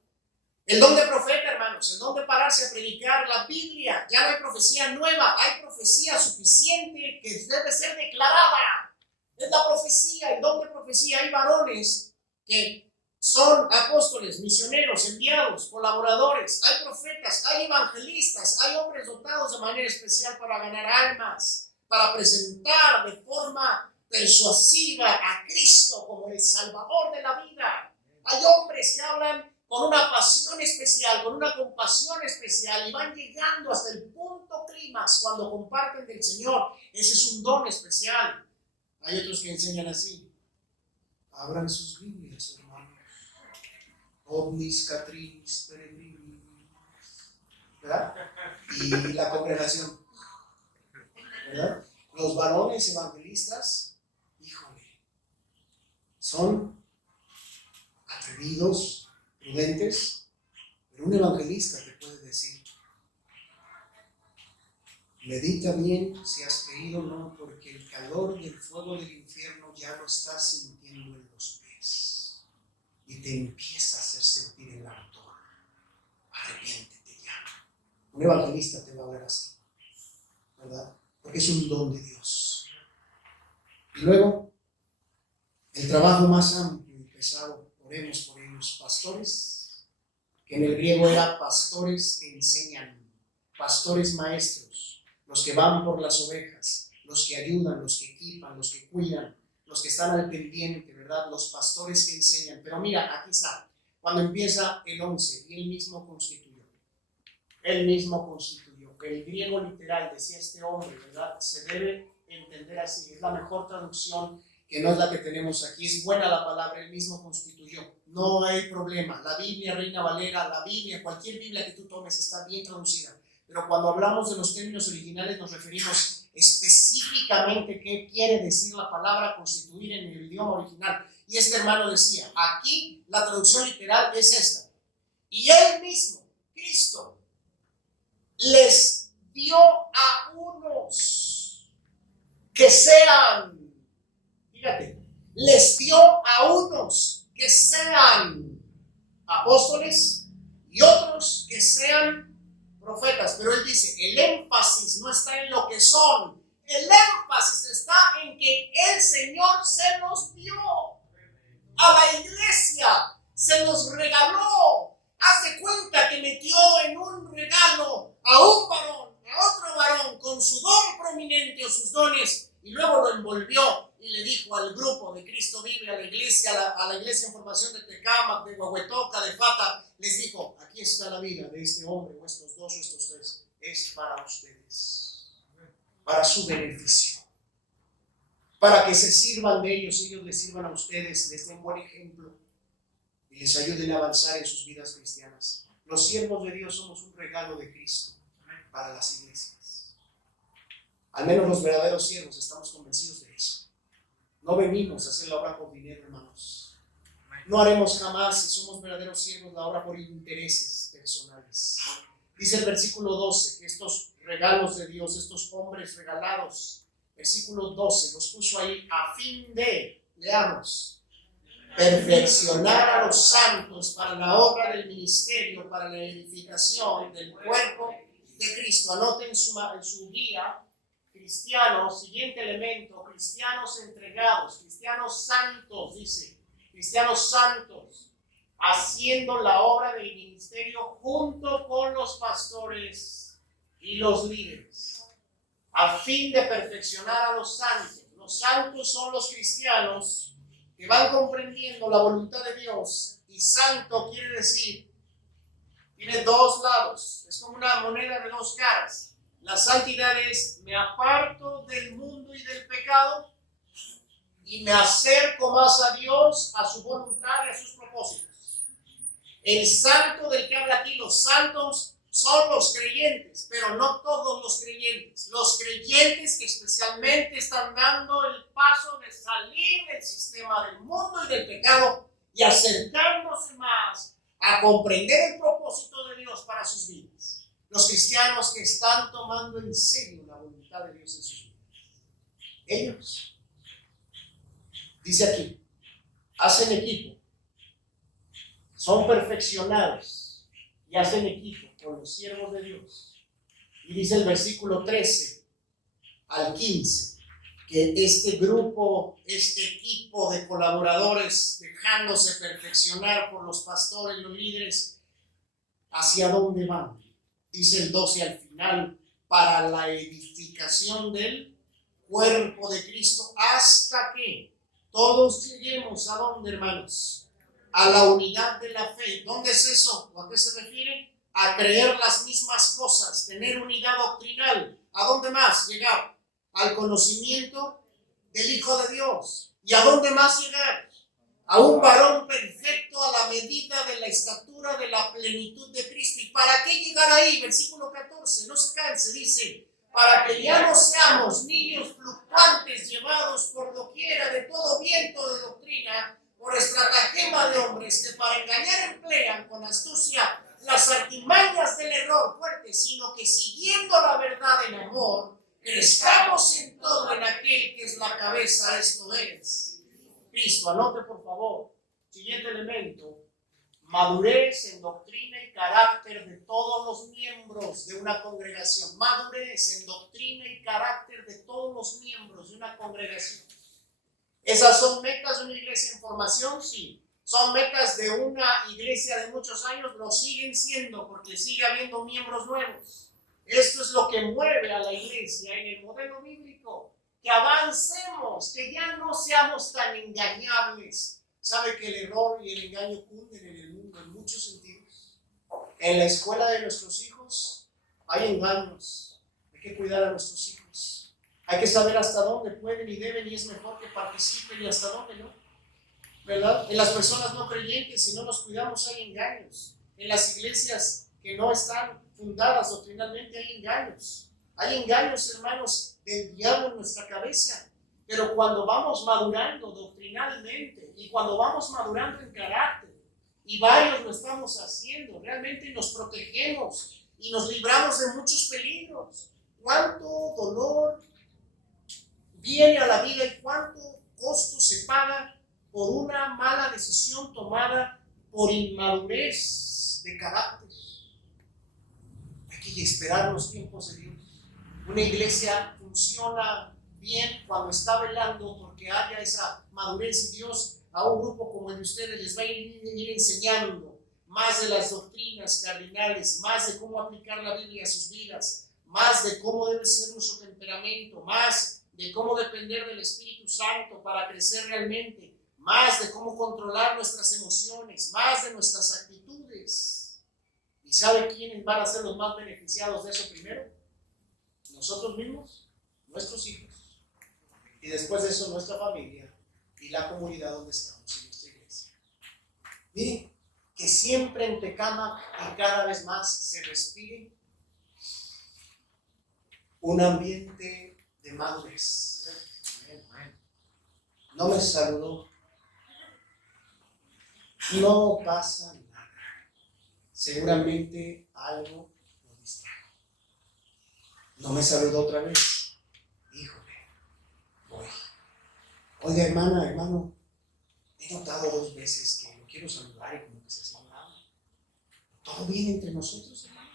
El don de profeta, hermanos, el don de pararse a predicar la Biblia, ya no hay profecía nueva, hay profecía suficiente que debe ser declarada. Es la profecía, el don de profecía. Hay varones que son apóstoles, misioneros, enviados, colaboradores, hay profetas, hay evangelistas, hay hombres dotados de manera especial para ganar almas, para presentar de forma persuasiva a Cristo como el Salvador de la vida. Hay hombres que hablan con una pasión especial, con una compasión especial y van llegando hasta el punto clímax cuando comparten del Señor. Ese es un don especial. Hay otros que enseñan así. Abran sus Biblias, hermanos. Omnis Catrinis Peregrinis. ¿Verdad? Y la congregación. ¿Verdad? Los varones evangelistas, híjole, son atrevidos, prudentes, pero un evangelista te puede decir: medita bien si has creído o no, porque el calor del fuego del infierno ya lo estás sintiendo en los pies y te empieza a hacer sentir el ardor. Arrepiéntete ya. Un evangelista te va a hablar así, ¿verdad? Porque es un don de Dios. Y luego, el trabajo más amplio y pesado, oremos por ellos, pastores, que en el griego era pastores que enseñan, pastores maestros, los que van por las ovejas, los que ayudan, los que equipan, los que cuidan, los que están al pendiente, ¿verdad? Los pastores que enseñan. Pero mira, aquí está, cuando empieza el 11, y él mismo constituyó. Él mismo constituyó. El griego literal, decía este hombre, ¿verdad? Se debe entender así, es la mejor traducción, que no es la que tenemos aquí. Es buena la palabra, él mismo constituyó. No hay problema. La Biblia, Reina Valera, la Biblia, cualquier Biblia que tú tomes está bien traducida. Pero cuando hablamos de los términos originales nos referimos específicamente qué quiere decir la palabra constituir en el idioma original. Y este hermano decía, aquí la traducción literal es esta. Y él mismo, Cristo, les dio a unos que sean, fíjate, les dio a unos que sean apóstoles y otros que sean profetas. Pero él dice, el énfasis no está en lo que son, el énfasis está en que el Señor se nos dio a la iglesia, se nos regaló. Haz de cuenta que metió en un regalo a un varón, a otro varón, con su don prominente o sus dones, y luego lo envolvió y le dijo al grupo de Cristo Vive, a la iglesia en formación de Tecámac, de Huehuetoca, de Fata, les dijo, aquí está la vida de este hombre, o estos dos, o estos tres, es para ustedes, para su beneficio, para que se sirvan de ellos, ellos les sirvan a ustedes, les den buen ejemplo y les ayuden a avanzar en sus vidas cristianas. Los siervos de Dios somos un regalo de Cristo para las iglesias. Al menos los verdaderos siervos estamos convencidos de eso. No venimos a hacer la obra por dinero, hermanos. No haremos jamás, si somos verdaderos siervos, la obra por intereses personales. Dice el versículo 12 que estos regalos de Dios, estos hombres regalados, versículo 12, los puso ahí a fin de, leamos, perfeccionar a los santos para la obra del ministerio, para la edificación del cuerpo de Cristo. Anoten en su guía, cristianos, siguiente elemento, cristianos entregados, cristianos santos, dice, cristianos santos, haciendo la obra del ministerio junto con los pastores y los líderes, a fin de perfeccionar a los santos. Los santos son los cristianos que van comprendiendo la voluntad de Dios, y santo quiere decir, tiene dos lados, es como una moneda de dos caras. La santidad es, me aparto del mundo y del pecado y me acerco más a Dios, a su voluntad y a sus propósitos. El santo del que habla aquí, los santos, son los creyentes, pero no todos los creyentes. Los creyentes que especialmente están dando el paso de salir del sistema del mundo y del pecado y acercándose más a comprender el propósito de Dios para sus vidas. Los cristianos que están tomando en serio la voluntad de Dios en sus vidas. Ellos, dice aquí, hacen equipo, son perfeccionados y hacen equipo con los siervos de Dios. Y dice el versículo 13 al 15, que este grupo, este equipo de colaboradores, dejándose perfeccionar por los pastores, los líderes, ¿hacia dónde van? Dice el 12 al final, para la edificación del cuerpo de Cristo, hasta que todos lleguemos ¿a dónde, hermanos? A la unidad de la fe. ¿Dónde es eso? ¿A qué se refiere? A creer las mismas cosas, tener unidad doctrinal. ¿A dónde más llegar? Al conocimiento del Hijo de Dios. ¿Y a dónde más llegar? A un varón perfecto a la medida de la estatura de la plenitud de Cristo. ¿Y para qué llegar ahí? Versículo 14, no se canse, dice, para que ya no seamos niños fluctuantes llevados por doquiera de todo viento de doctrina, por estratagema de hombres que para engañar emplean con astucia las artimañas del error fuerte, sino que siguiendo la verdad en amor, crezcamos en todo en aquel que es la cabeza, esto es Cristo. Anote por favor, siguiente elemento, madurez en doctrina y carácter de todos los miembros de una congregación. Madurez en doctrina y carácter de todos los miembros de una congregación. ¿Esas son metas de una iglesia en formación? Sí. ¿Son metas de una iglesia de muchos años? Lo siguen siendo porque sigue habiendo miembros nuevos. Esto es lo que mueve a la iglesia en el modelo bíblico. Que avancemos, que ya no seamos tan engañables. ¿Sabe que el error y el engaño cunden en el mundo en muchos sentidos? En la escuela de nuestros hijos hay engaños. Hay que cuidar a nuestros hijos. Hay que saber hasta dónde pueden y deben y es mejor que participen y hasta dónde no. ¿Verdad? En las personas no creyentes, si no nos cuidamos, hay engaños. En las iglesias que no están fundadas doctrinalmente hay engaños. Hay engaños, hermanos, del diablo en nuestra cabeza. Pero cuando vamos madurando doctrinalmente y cuando vamos madurando en carácter, y varios lo estamos haciendo, realmente nos protegemos y nos libramos de muchos peligros. ¿Cuánto dolor viene a la vida y cuánto costo se paga por una mala decisión tomada por inmadurez de carácter? Hay que esperar los tiempos de Dios. Una iglesia funciona bien cuando está velando porque haya esa madurez y Dios a un grupo como el de ustedes les va a ir enseñando más de las doctrinas cardinales, más de cómo aplicar la Biblia a sus vidas, más de cómo debe ser nuestro temperamento, más de cómo depender del Espíritu Santo para crecer realmente, más de cómo controlar nuestras emociones, más de nuestras actitudes. ¿Y sabe quiénes van a ser los más beneficiados de eso primero? Nosotros mismos, nuestros hijos, y después de eso nuestra familia y la comunidad donde estamos en nuestra iglesia. Miren, que siempre en Tecámac y cada vez más se respire un ambiente de madurez. No me saludó. No pasa nada. Seguramente algo lo distrajo. No me saludó otra vez. Híjole, voy. Oiga, hermana, hermano, he notado 2 veces que lo quiero saludar y como que se hace nada. ¿Todo bien entre nosotros, hermano?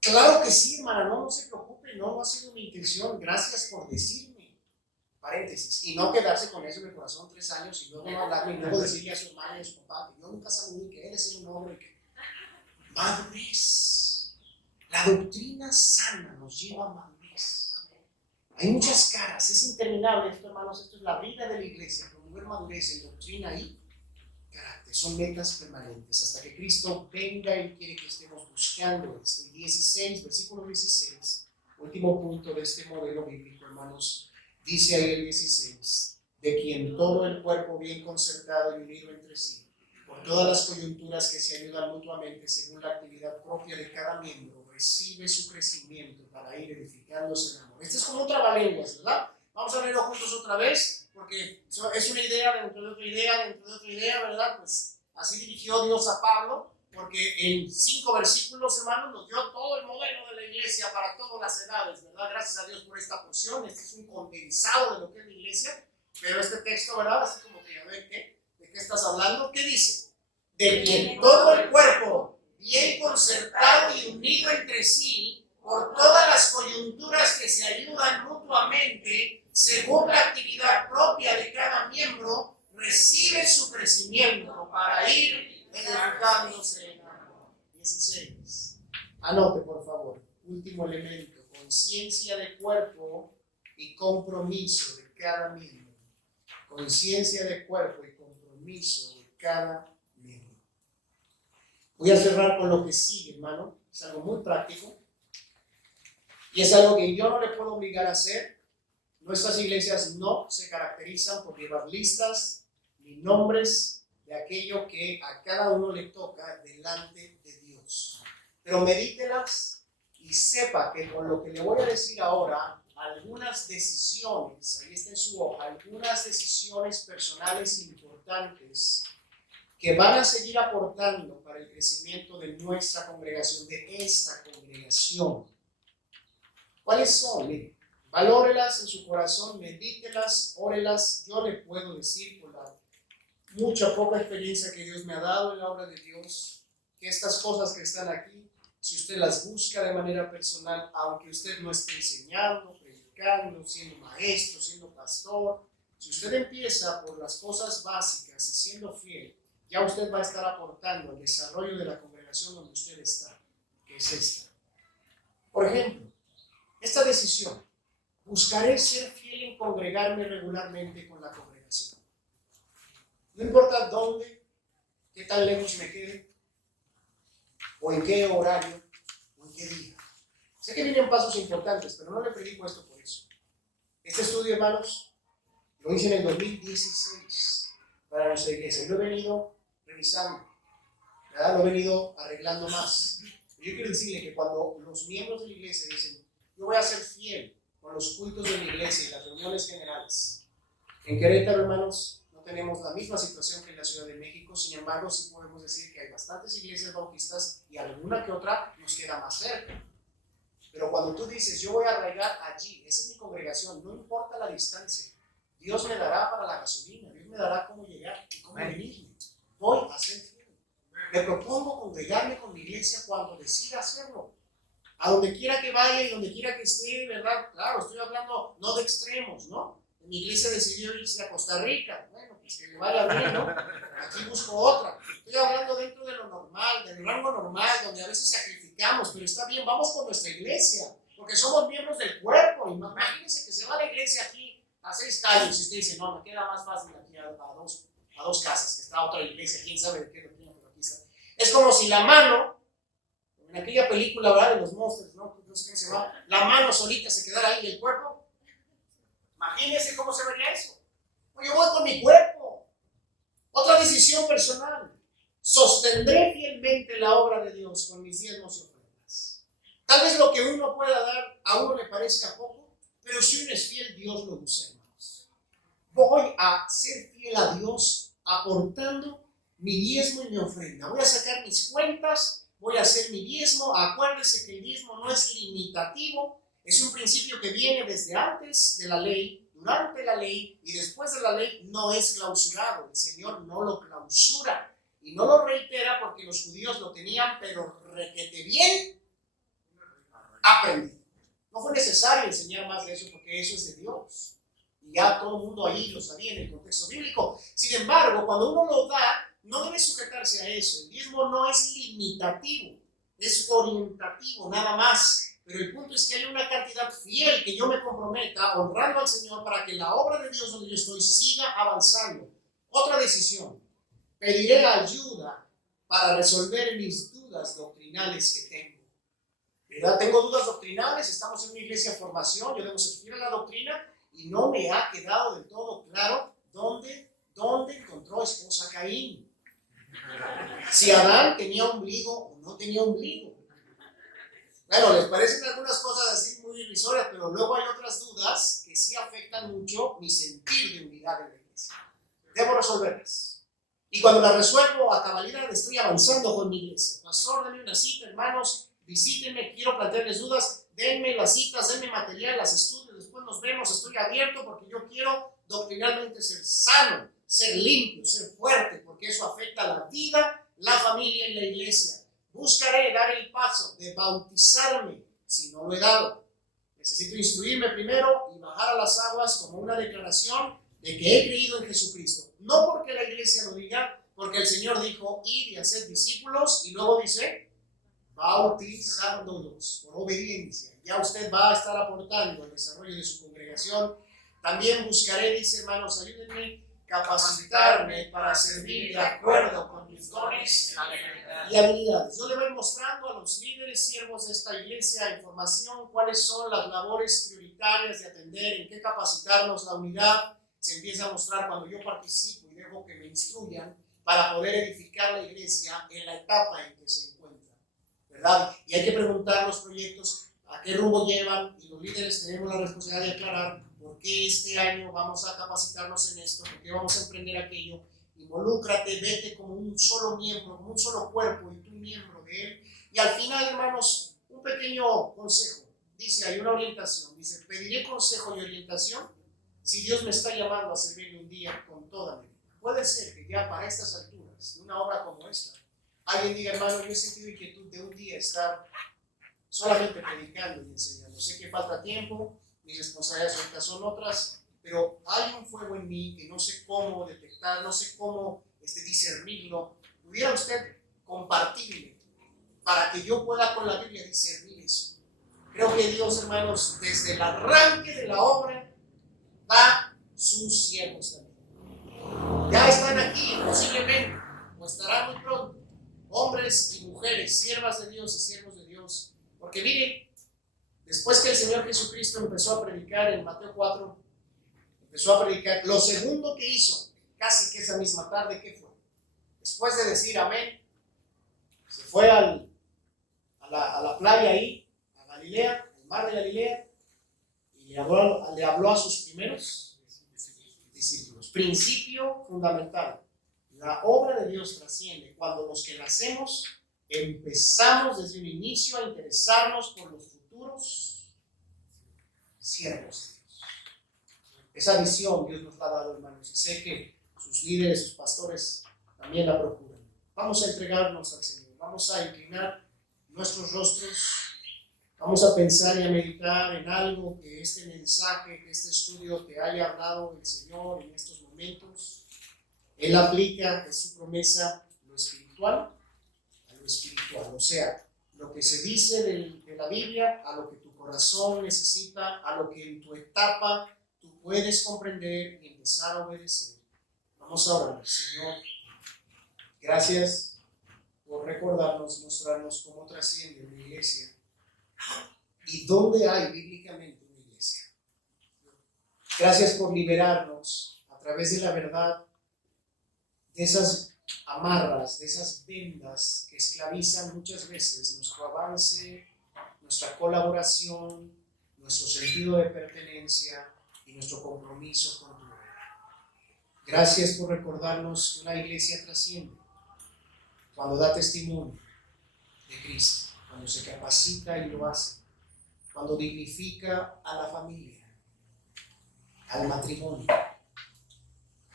Claro que sí, hermana, no se preocupe, no ha sido mi intención. Gracias por decirme. Paréntesis, y no quedarse con eso en el corazón 3 años y luego no hablarle y luego decirle a su hermana y a su papá que yo nunca saludé, que él es un hombre que... Madurez. La doctrina sana nos lleva a madurez. Hay muchas caras, es interminable esto, hermanos, esto es la vida de la iglesia, promover madurez en doctrina y carácter. Son metas permanentes hasta que Cristo venga y quiere que estemos buscando. Este 16, versículo 16, último punto de este modelo bíblico, hermanos. Dice ahí el 16, de quien todo el cuerpo bien concertado y unido entre sí, por por todas las coyunturas que se ayudan mutuamente según la actividad propia de cada miembro, recibe su crecimiento para ir edificándose en amor. Este es como un trabalenguas, ¿verdad? Vamos a leerlo juntos otra vez, porque es una idea dentro de otra idea, dentro de otra idea, ¿verdad? Pues así dirigió Dios a Pablo, porque en 5 versículos, hermanos, nos dio todo el modelo de la iglesia para todas las edades, ¿verdad? Gracias a Dios por esta porción. Este es un condensado de lo que es la iglesia, pero este texto, ¿verdad? Así como que, a ver, ¿de qué estás hablando? ¿Qué dice? De quien todo el cuerpo, bien concertado y unido entre sí, por todas las coyunturas que se ayudan mutuamente, según la actividad propia de cada miembro, recibe su crecimiento para ir edificándose en amor. 16. Anote, por favor. Último elemento. Conciencia de cuerpo y compromiso de cada miembro. Conciencia de cuerpo y compromiso de cada miembro. Voy a cerrar con lo que sigue, hermano. Es algo muy práctico. Y es algo que yo no le puedo obligar a hacer. Nuestras iglesias no se caracterizan por llevar listas ni nombres de aquello que a cada uno le toca delante de Dios. Pero medítelas y sepa que con lo que le voy a decir ahora, algunas decisiones, ahí está en su hoja, algunas decisiones personales importantes que van a seguir aportando para el crecimiento de nuestra congregación, de esta congregación. ¿Cuáles son? Mire, valórelas en su corazón, medítelas, órelas. Yo le puedo decir por la poca experiencia que Dios me ha dado en la obra de Dios, que estas cosas que están aquí, si usted las busca de manera personal, aunque usted no esté enseñando, predicando, siendo maestro, siendo pastor, si usted empieza por las cosas básicas y siendo fiel, ya usted va a estar aportando al desarrollo de la congregación donde usted está, que es esta. Por ejemplo, esta decisión, buscaré ser fiel en congregarme regularmente con la congregación. No importa dónde, qué tan lejos me quede, o en qué horario, o en qué día. Sé que vienen pasos importantes, pero no le predico esto por eso. Este estudio, hermanos, lo hice en el 2016 para nuestra iglesia. Lo he venido revisando, ¿verdad? Lo he venido arreglando más. Yo quiero decirle que cuando los miembros de la iglesia dicen, yo voy a ser fiel con los cultos de la iglesia y las reuniones generales. En Querétaro, hermanos, no tenemos la misma situación que en la Ciudad de México, sin embargo, sí podemos decir que hay bastantes iglesias bautistas y alguna que otra nos queda más cerca. Pero cuando tú dices, yo voy a arraigar allí, esa es mi congregación, no importa la distancia, Dios me dará para la gasolina, Dios me dará cómo llegar y cómo venirme. Voy a ser fiel. Me propongo congregarme con mi iglesia cuando decida hacerlo. A donde quiera que vaya y donde quiera que esté, ¿verdad? Claro, estoy hablando no de extremos, ¿no? Mi iglesia decidió irse a Costa Rica. Bueno, pues que le vaya bien, ¿no? Aquí busco otra. Estoy hablando dentro de lo normal, del rango normal, donde a veces sacrificamos, pero está bien, vamos con nuestra iglesia, porque somos miembros del cuerpo. Imagínense que se va a la iglesia aquí a 6 calles y usted dice, no, me queda más fácil aquí a dos casas, que está otra iglesia, quién sabe de qué lo tiene, pero aquí está. Es como si la mano, en aquella película, ¿verdad? De los monstruos, ¿no? No sé cómo se llama, la mano solita se quedara ahí y el cuerpo. Imagínense cómo se vería eso. Yo voy con mi cuerpo. Otra decisión personal. Sostendré fielmente la obra de Dios con mis diezmos y ofrendas. Tal vez lo que uno pueda dar a uno le parezca poco, pero si uno es fiel, Dios lo usa, hermanos. Voy a ser fiel a Dios aportando mi diezmo y mi ofrenda. Voy a sacar mis cuentas, voy a hacer mi diezmo. Acuérdese que el diezmo no es limitativo. Es un principio que viene desde antes de la ley, durante la ley y después de la ley. No es clausurado. El Señor no lo clausura y no lo reitera porque los judíos lo tenían, pero requete bien aprendido. No fue necesario enseñar más de eso porque eso es de Dios. Y ya todo el mundo ahí lo sabía en el contexto bíblico. Sin embargo, cuando uno lo da, no debe sujetarse a eso. El diezmo no es limitativo, es orientativo, nada más. Pero el punto es que hay una cantidad fiel que yo me comprometa honrando al Señor para que la obra de Dios donde yo estoy siga avanzando. Otra decisión. Pediré ayuda para resolver mis dudas doctrinales que tengo. ¿Verdad? Tengo dudas doctrinales, estamos en una iglesia de formación, yo debo servir a la doctrina y no me ha quedado del todo claro dónde encontró esposa Caín. Si Adán tenía ombligo o no tenía ombligo. Bueno, les parecen algunas cosas así muy irrisorias, pero luego hay otras dudas que sí afectan mucho mi sentir de unidad en la iglesia. Debo resolverlas. Y cuando las resuelvo a cabalidad, estoy avanzando con mi iglesia. Pastor, denme una cita, hermanos, visítenme, quiero plantearles dudas, denme las citas, denme material, las estudio, después nos vemos, estoy abierto porque yo quiero doctrinalmente ser sano, ser limpio, ser fuerte, porque eso afecta a la vida, la familia y la iglesia. Buscaré dar el paso de bautizarme si no lo he dado. Necesito instruirme primero y bajar a las aguas como una declaración de que he creído en Jesucristo. No porque la iglesia lo diga, porque el Señor dijo, id y haced discípulos, y luego dice, bautizándolos por obediencia. Ya usted va a estar aportando al desarrollo de su congregación. También buscaré, dice, hermanos, ayúdenme, capacitarme para servir de acuerdo con mis dones y habilidades. Yo le voy mostrando a los líderes siervos de esta iglesia información, cuáles son las labores prioritarias de atender, en qué capacitarnos. La unidad se empieza a mostrar cuando yo participo y dejo que me instruyan para poder edificar la iglesia en la etapa en que se encuentra, ¿verdad? Y hay que preguntar los proyectos a qué rumbo llevan, y los líderes tenemos la responsabilidad de aclarar por qué este año vamos a capacitarnos en esto, por qué vamos a emprender aquello. Involúcrate, vete como un solo miembro, como un solo cuerpo, y tú miembro de él. Y al final, hermanos, un pequeño consejo. Dice, hay una orientación. Dice, pediré consejo y orientación si Dios me está llamando a servirle un día con toda mi vida. Puede ser que ya para estas alturas, de una obra como esta, alguien diga, hermano, yo he sentido inquietud de un día estar solamente predicando y enseñando. Sé que falta tiempo, mis responsabilidades ahorita son otras, pero hay un fuego en mí que no sé cómo detectar, no sé cómo discernirlo. ¿Pudiera usted compartirle para que yo pueda con la Biblia discernir eso? Creo que Dios, hermanos, desde el arranque de la obra, da sus siervos también. Ya están aquí, posiblemente, o estarán muy pronto, hombres y mujeres, siervas de Dios y siervos de Dios. Porque mire, después que el Señor Jesucristo empezó a predicar en Mateo 4, empezó a predicar, lo segundo que hizo, casi que esa misma tarde, ¿qué fue? Después de decir amén, se fue a la playa ahí, a Galilea, el mar de Galilea, y le habló a sus primeros discípulos. Principio fundamental. La obra de Dios trasciende cuando los que nacemos empezamos desde un inicio a interesarnos por los futuros siervos de Dios. Esa visión Dios nos la ha dado, hermanos, y sé que sus líderes, sus pastores también la procuran. Vamos a entregarnos al Señor, vamos a inclinar nuestros rostros, vamos a pensar y a meditar en algo que este mensaje, que este estudio te haya hablado el Señor en estos momentos. Él aplica en su promesa lo espiritual a lo espiritual, o sea, lo que se dice de la Biblia a lo que tu corazón necesita, a lo que en tu etapa tú puedes comprender y empezar a obedecer. Vamos a orar. Señor, gracias por recordarnos, mostrarnos cómo trasciende una iglesia y dónde hay bíblicamente una iglesia. Gracias por liberarnos a través de la verdad de esas amarras, de esas vendas que esclavizan muchas veces nuestro avance, nuestra colaboración, nuestro sentido de pertenencia y nuestro compromiso con tu obra. Gracias por recordarnos que una iglesia trasciende cuando da testimonio de Cristo, cuando se capacita y lo hace, cuando dignifica a la familia, al matrimonio,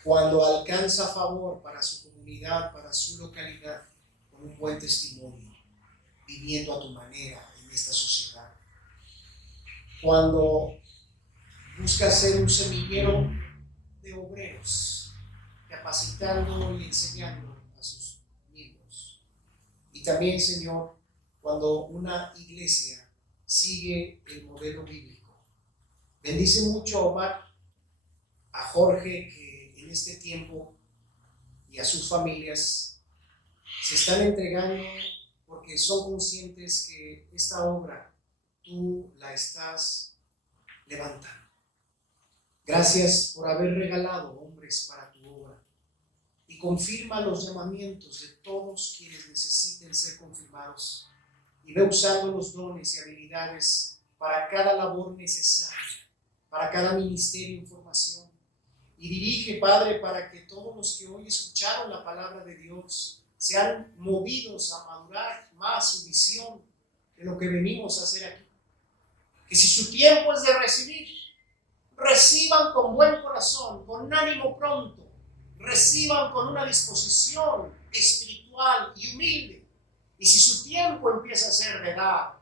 cuando alcanza favor para su comunidad, para su localidad, con un buen testimonio, viviendo a tu manera en esta sociedad. Cuando busca ser un semillero de obreros, capacitando y enseñando a sus miembros. Y también, Señor, cuando una iglesia sigue el modelo bíblico. Bendice mucho a Omar, a Jorge, que en este tiempo, y a sus familias se están entregando porque son conscientes que esta obra tú la estás levantando. Gracias por haber regalado hombres para tu obra, y confirma los llamamientos de todos quienes necesiten ser confirmados y ve usando los dones y habilidades para cada labor necesaria, para cada ministerio de información. Y dirige, Padre, para que todos los que hoy escucharon la palabra de Dios sean movidos a madurar más su visión de lo que venimos a hacer aquí. Que si su tiempo es de recibir, reciban con buen corazón, con ánimo pronto, reciban con una disposición espiritual y humilde. Y si su tiempo empieza a ser de edad,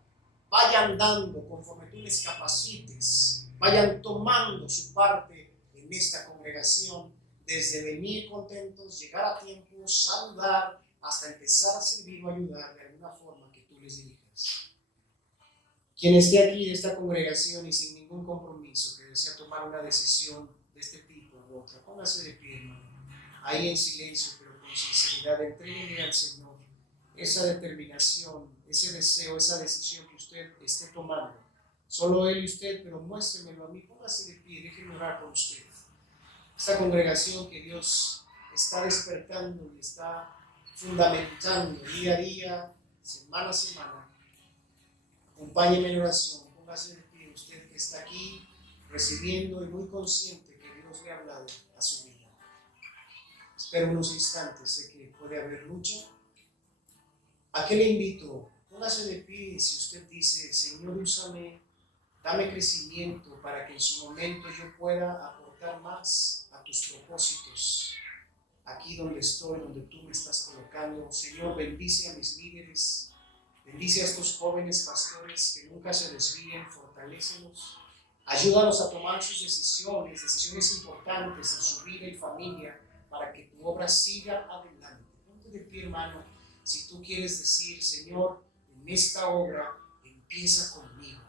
vayan dando conforme tú les capacites, vayan tomando su parte en esta congregación, desde venir contentos, llegar a tiempo, saludar, hasta empezar a servir o ayudar de alguna forma que tú les dirijas. Quien esté aquí de esta congregación y sin ningún compromiso, que desea tomar una decisión de este tipo u otra, póngase de pie, hermano, ahí en silencio, pero con sinceridad, entréguele al Señor esa determinación, ese deseo, esa decisión que usted esté tomando. Solo Él y usted, pero muéstremelo a mí, póngase de pie, déjenme orar por usted. Esta congregación que Dios está despertando y está fundamentando día a día, semana a semana. Acompáñeme en oración, póngase de pie usted que está aquí recibiendo y muy consciente que Dios le ha hablado a su vida. Espero unos instantes, sé que puede haber lucha. ¿A qué le invito? Póngase de pie si usted dice, Señor, úsame, dame crecimiento para que en su momento yo pueda aportar más a tus propósitos. Aquí donde estoy, donde tú me estás colocando, Señor, bendice a mis líderes, bendice a estos jóvenes pastores que nunca se desvíen, fortalécelos, ayúdalos a tomar sus decisiones importantes en su vida y familia, para que tu obra siga adelante. Ponte de pie, hermano, si tú quieres decir, Señor, en esta obra empieza conmigo,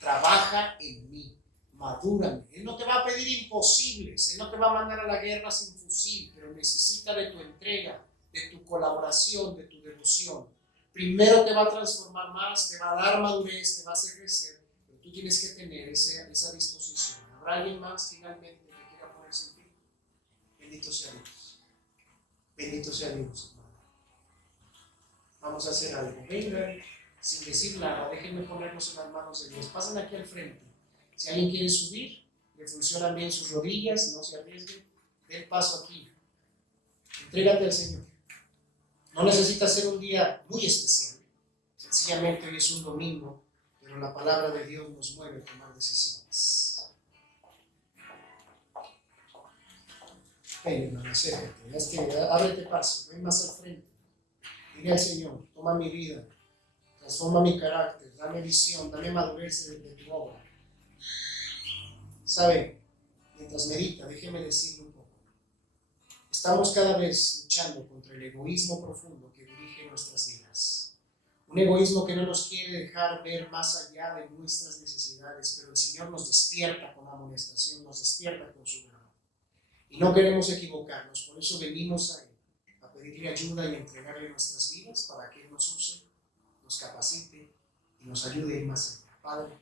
trabaja en mí, madúrame. Él no te va a pedir imposibles, Él no te va a mandar a la guerra sin fusil, pero necesita de tu entrega, de tu colaboración, de tu devoción. Primero te va a transformar más, te va a dar madurez, te va a hacer crecer, pero tú tienes que tener esa disposición. ¿Habrá alguien más finalmente que quiera ponerse en pie? Bendito sea Dios. Bendito sea Dios, hermano. Vamos a hacer algo. Vengan sin decir nada, déjenme ponernos en las manos de Dios. Pasen aquí al frente. Si alguien quiere subir, le funcionan bien sus rodillas, no se arriesguen, den paso aquí. Entrégate al Señor. No necesita ser un día muy especial. Sencillamente hoy es un domingo, pero la palabra de Dios nos mueve a tomar decisiones. Ven, hermano, acércate. Ábrete paso, ven más al frente. Dile al Señor, toma mi vida, transforma mi carácter, dame visión, dame madurez de tu obra. ¿Sabe? Mientras medita, déjeme decirle un poco. Estamos cada vez luchando contra el egoísmo profundo que dirige nuestras vidas. Un egoísmo que no nos quiere dejar ver más allá de nuestras necesidades, pero el Señor nos despierta con amonestación, nos despierta con su gracia. Y no queremos equivocarnos, por eso venimos a Él, a pedirle ayuda y entregarle nuestras vidas para que Él nos use, nos capacite y nos ayude a ir más allá. Padre,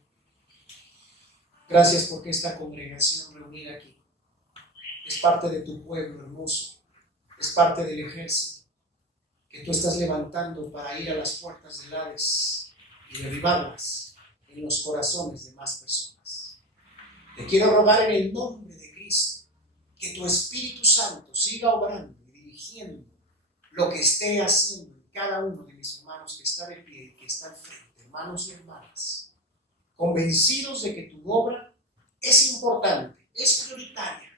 gracias porque esta congregación reunida aquí es parte de tu pueblo hermoso, es parte del ejército que tú estás levantando para ir a las puertas del Hades y derribarlas en los corazones de más personas. Te quiero rogar en el nombre de Cristo que tu Espíritu Santo siga obrando y dirigiendo lo que esté haciendo en cada uno de mis hermanos que está de pie y que está al frente, hermanos y hermanas, convencidos de que tu obra es importante, es prioritaria,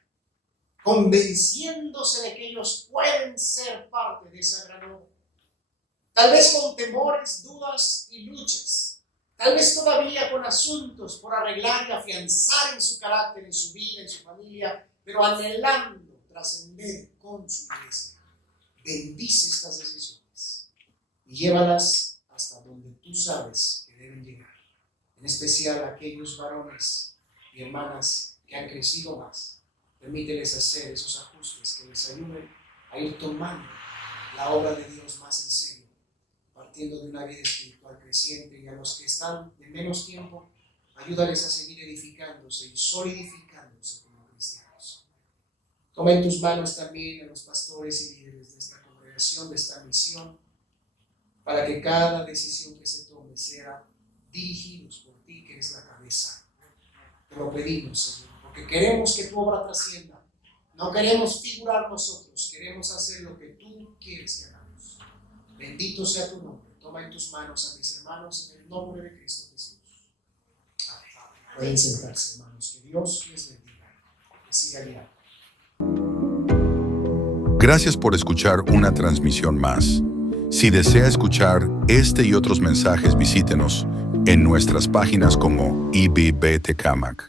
convenciéndose de que ellos pueden ser parte de esa gran obra. Tal vez con temores, dudas y luchas, tal vez todavía con asuntos por arreglar y afianzar en su carácter, en su vida, en su familia, pero anhelando trascender con su iglesia. Bendice estas decisiones y llévalas hasta donde tú sabes que deben llegar. En especial a aquellos varones y hermanas que han crecido más. Permíteles hacer esos ajustes que les ayuden a ir tomando la obra de Dios más en serio, partiendo de una vida espiritual creciente, y a los que están de menos tiempo, ayúdales a seguir edificándose y solidificándose como cristianos. Toma en tus manos también a los pastores y líderes de esta congregación, de esta misión, para que cada decisión que se tome sea dirigidos por ti, que eres la cabeza. Te lo pedimos, Señor, porque queremos que tu obra trascienda. No queremos figurar nosotros, queremos hacer lo que tú quieres que hagamos. Bendito sea tu nombre. Toma en tus manos a mis hermanos en el nombre de Cristo Jesús. Pueden sentarse, hermanos. Que Dios les bendiga. Que siga guiando. Gracias por escuchar una transmisión más. Si desea escuchar este y otros mensajes, visítenos en nuestras páginas como IBB Tecámac.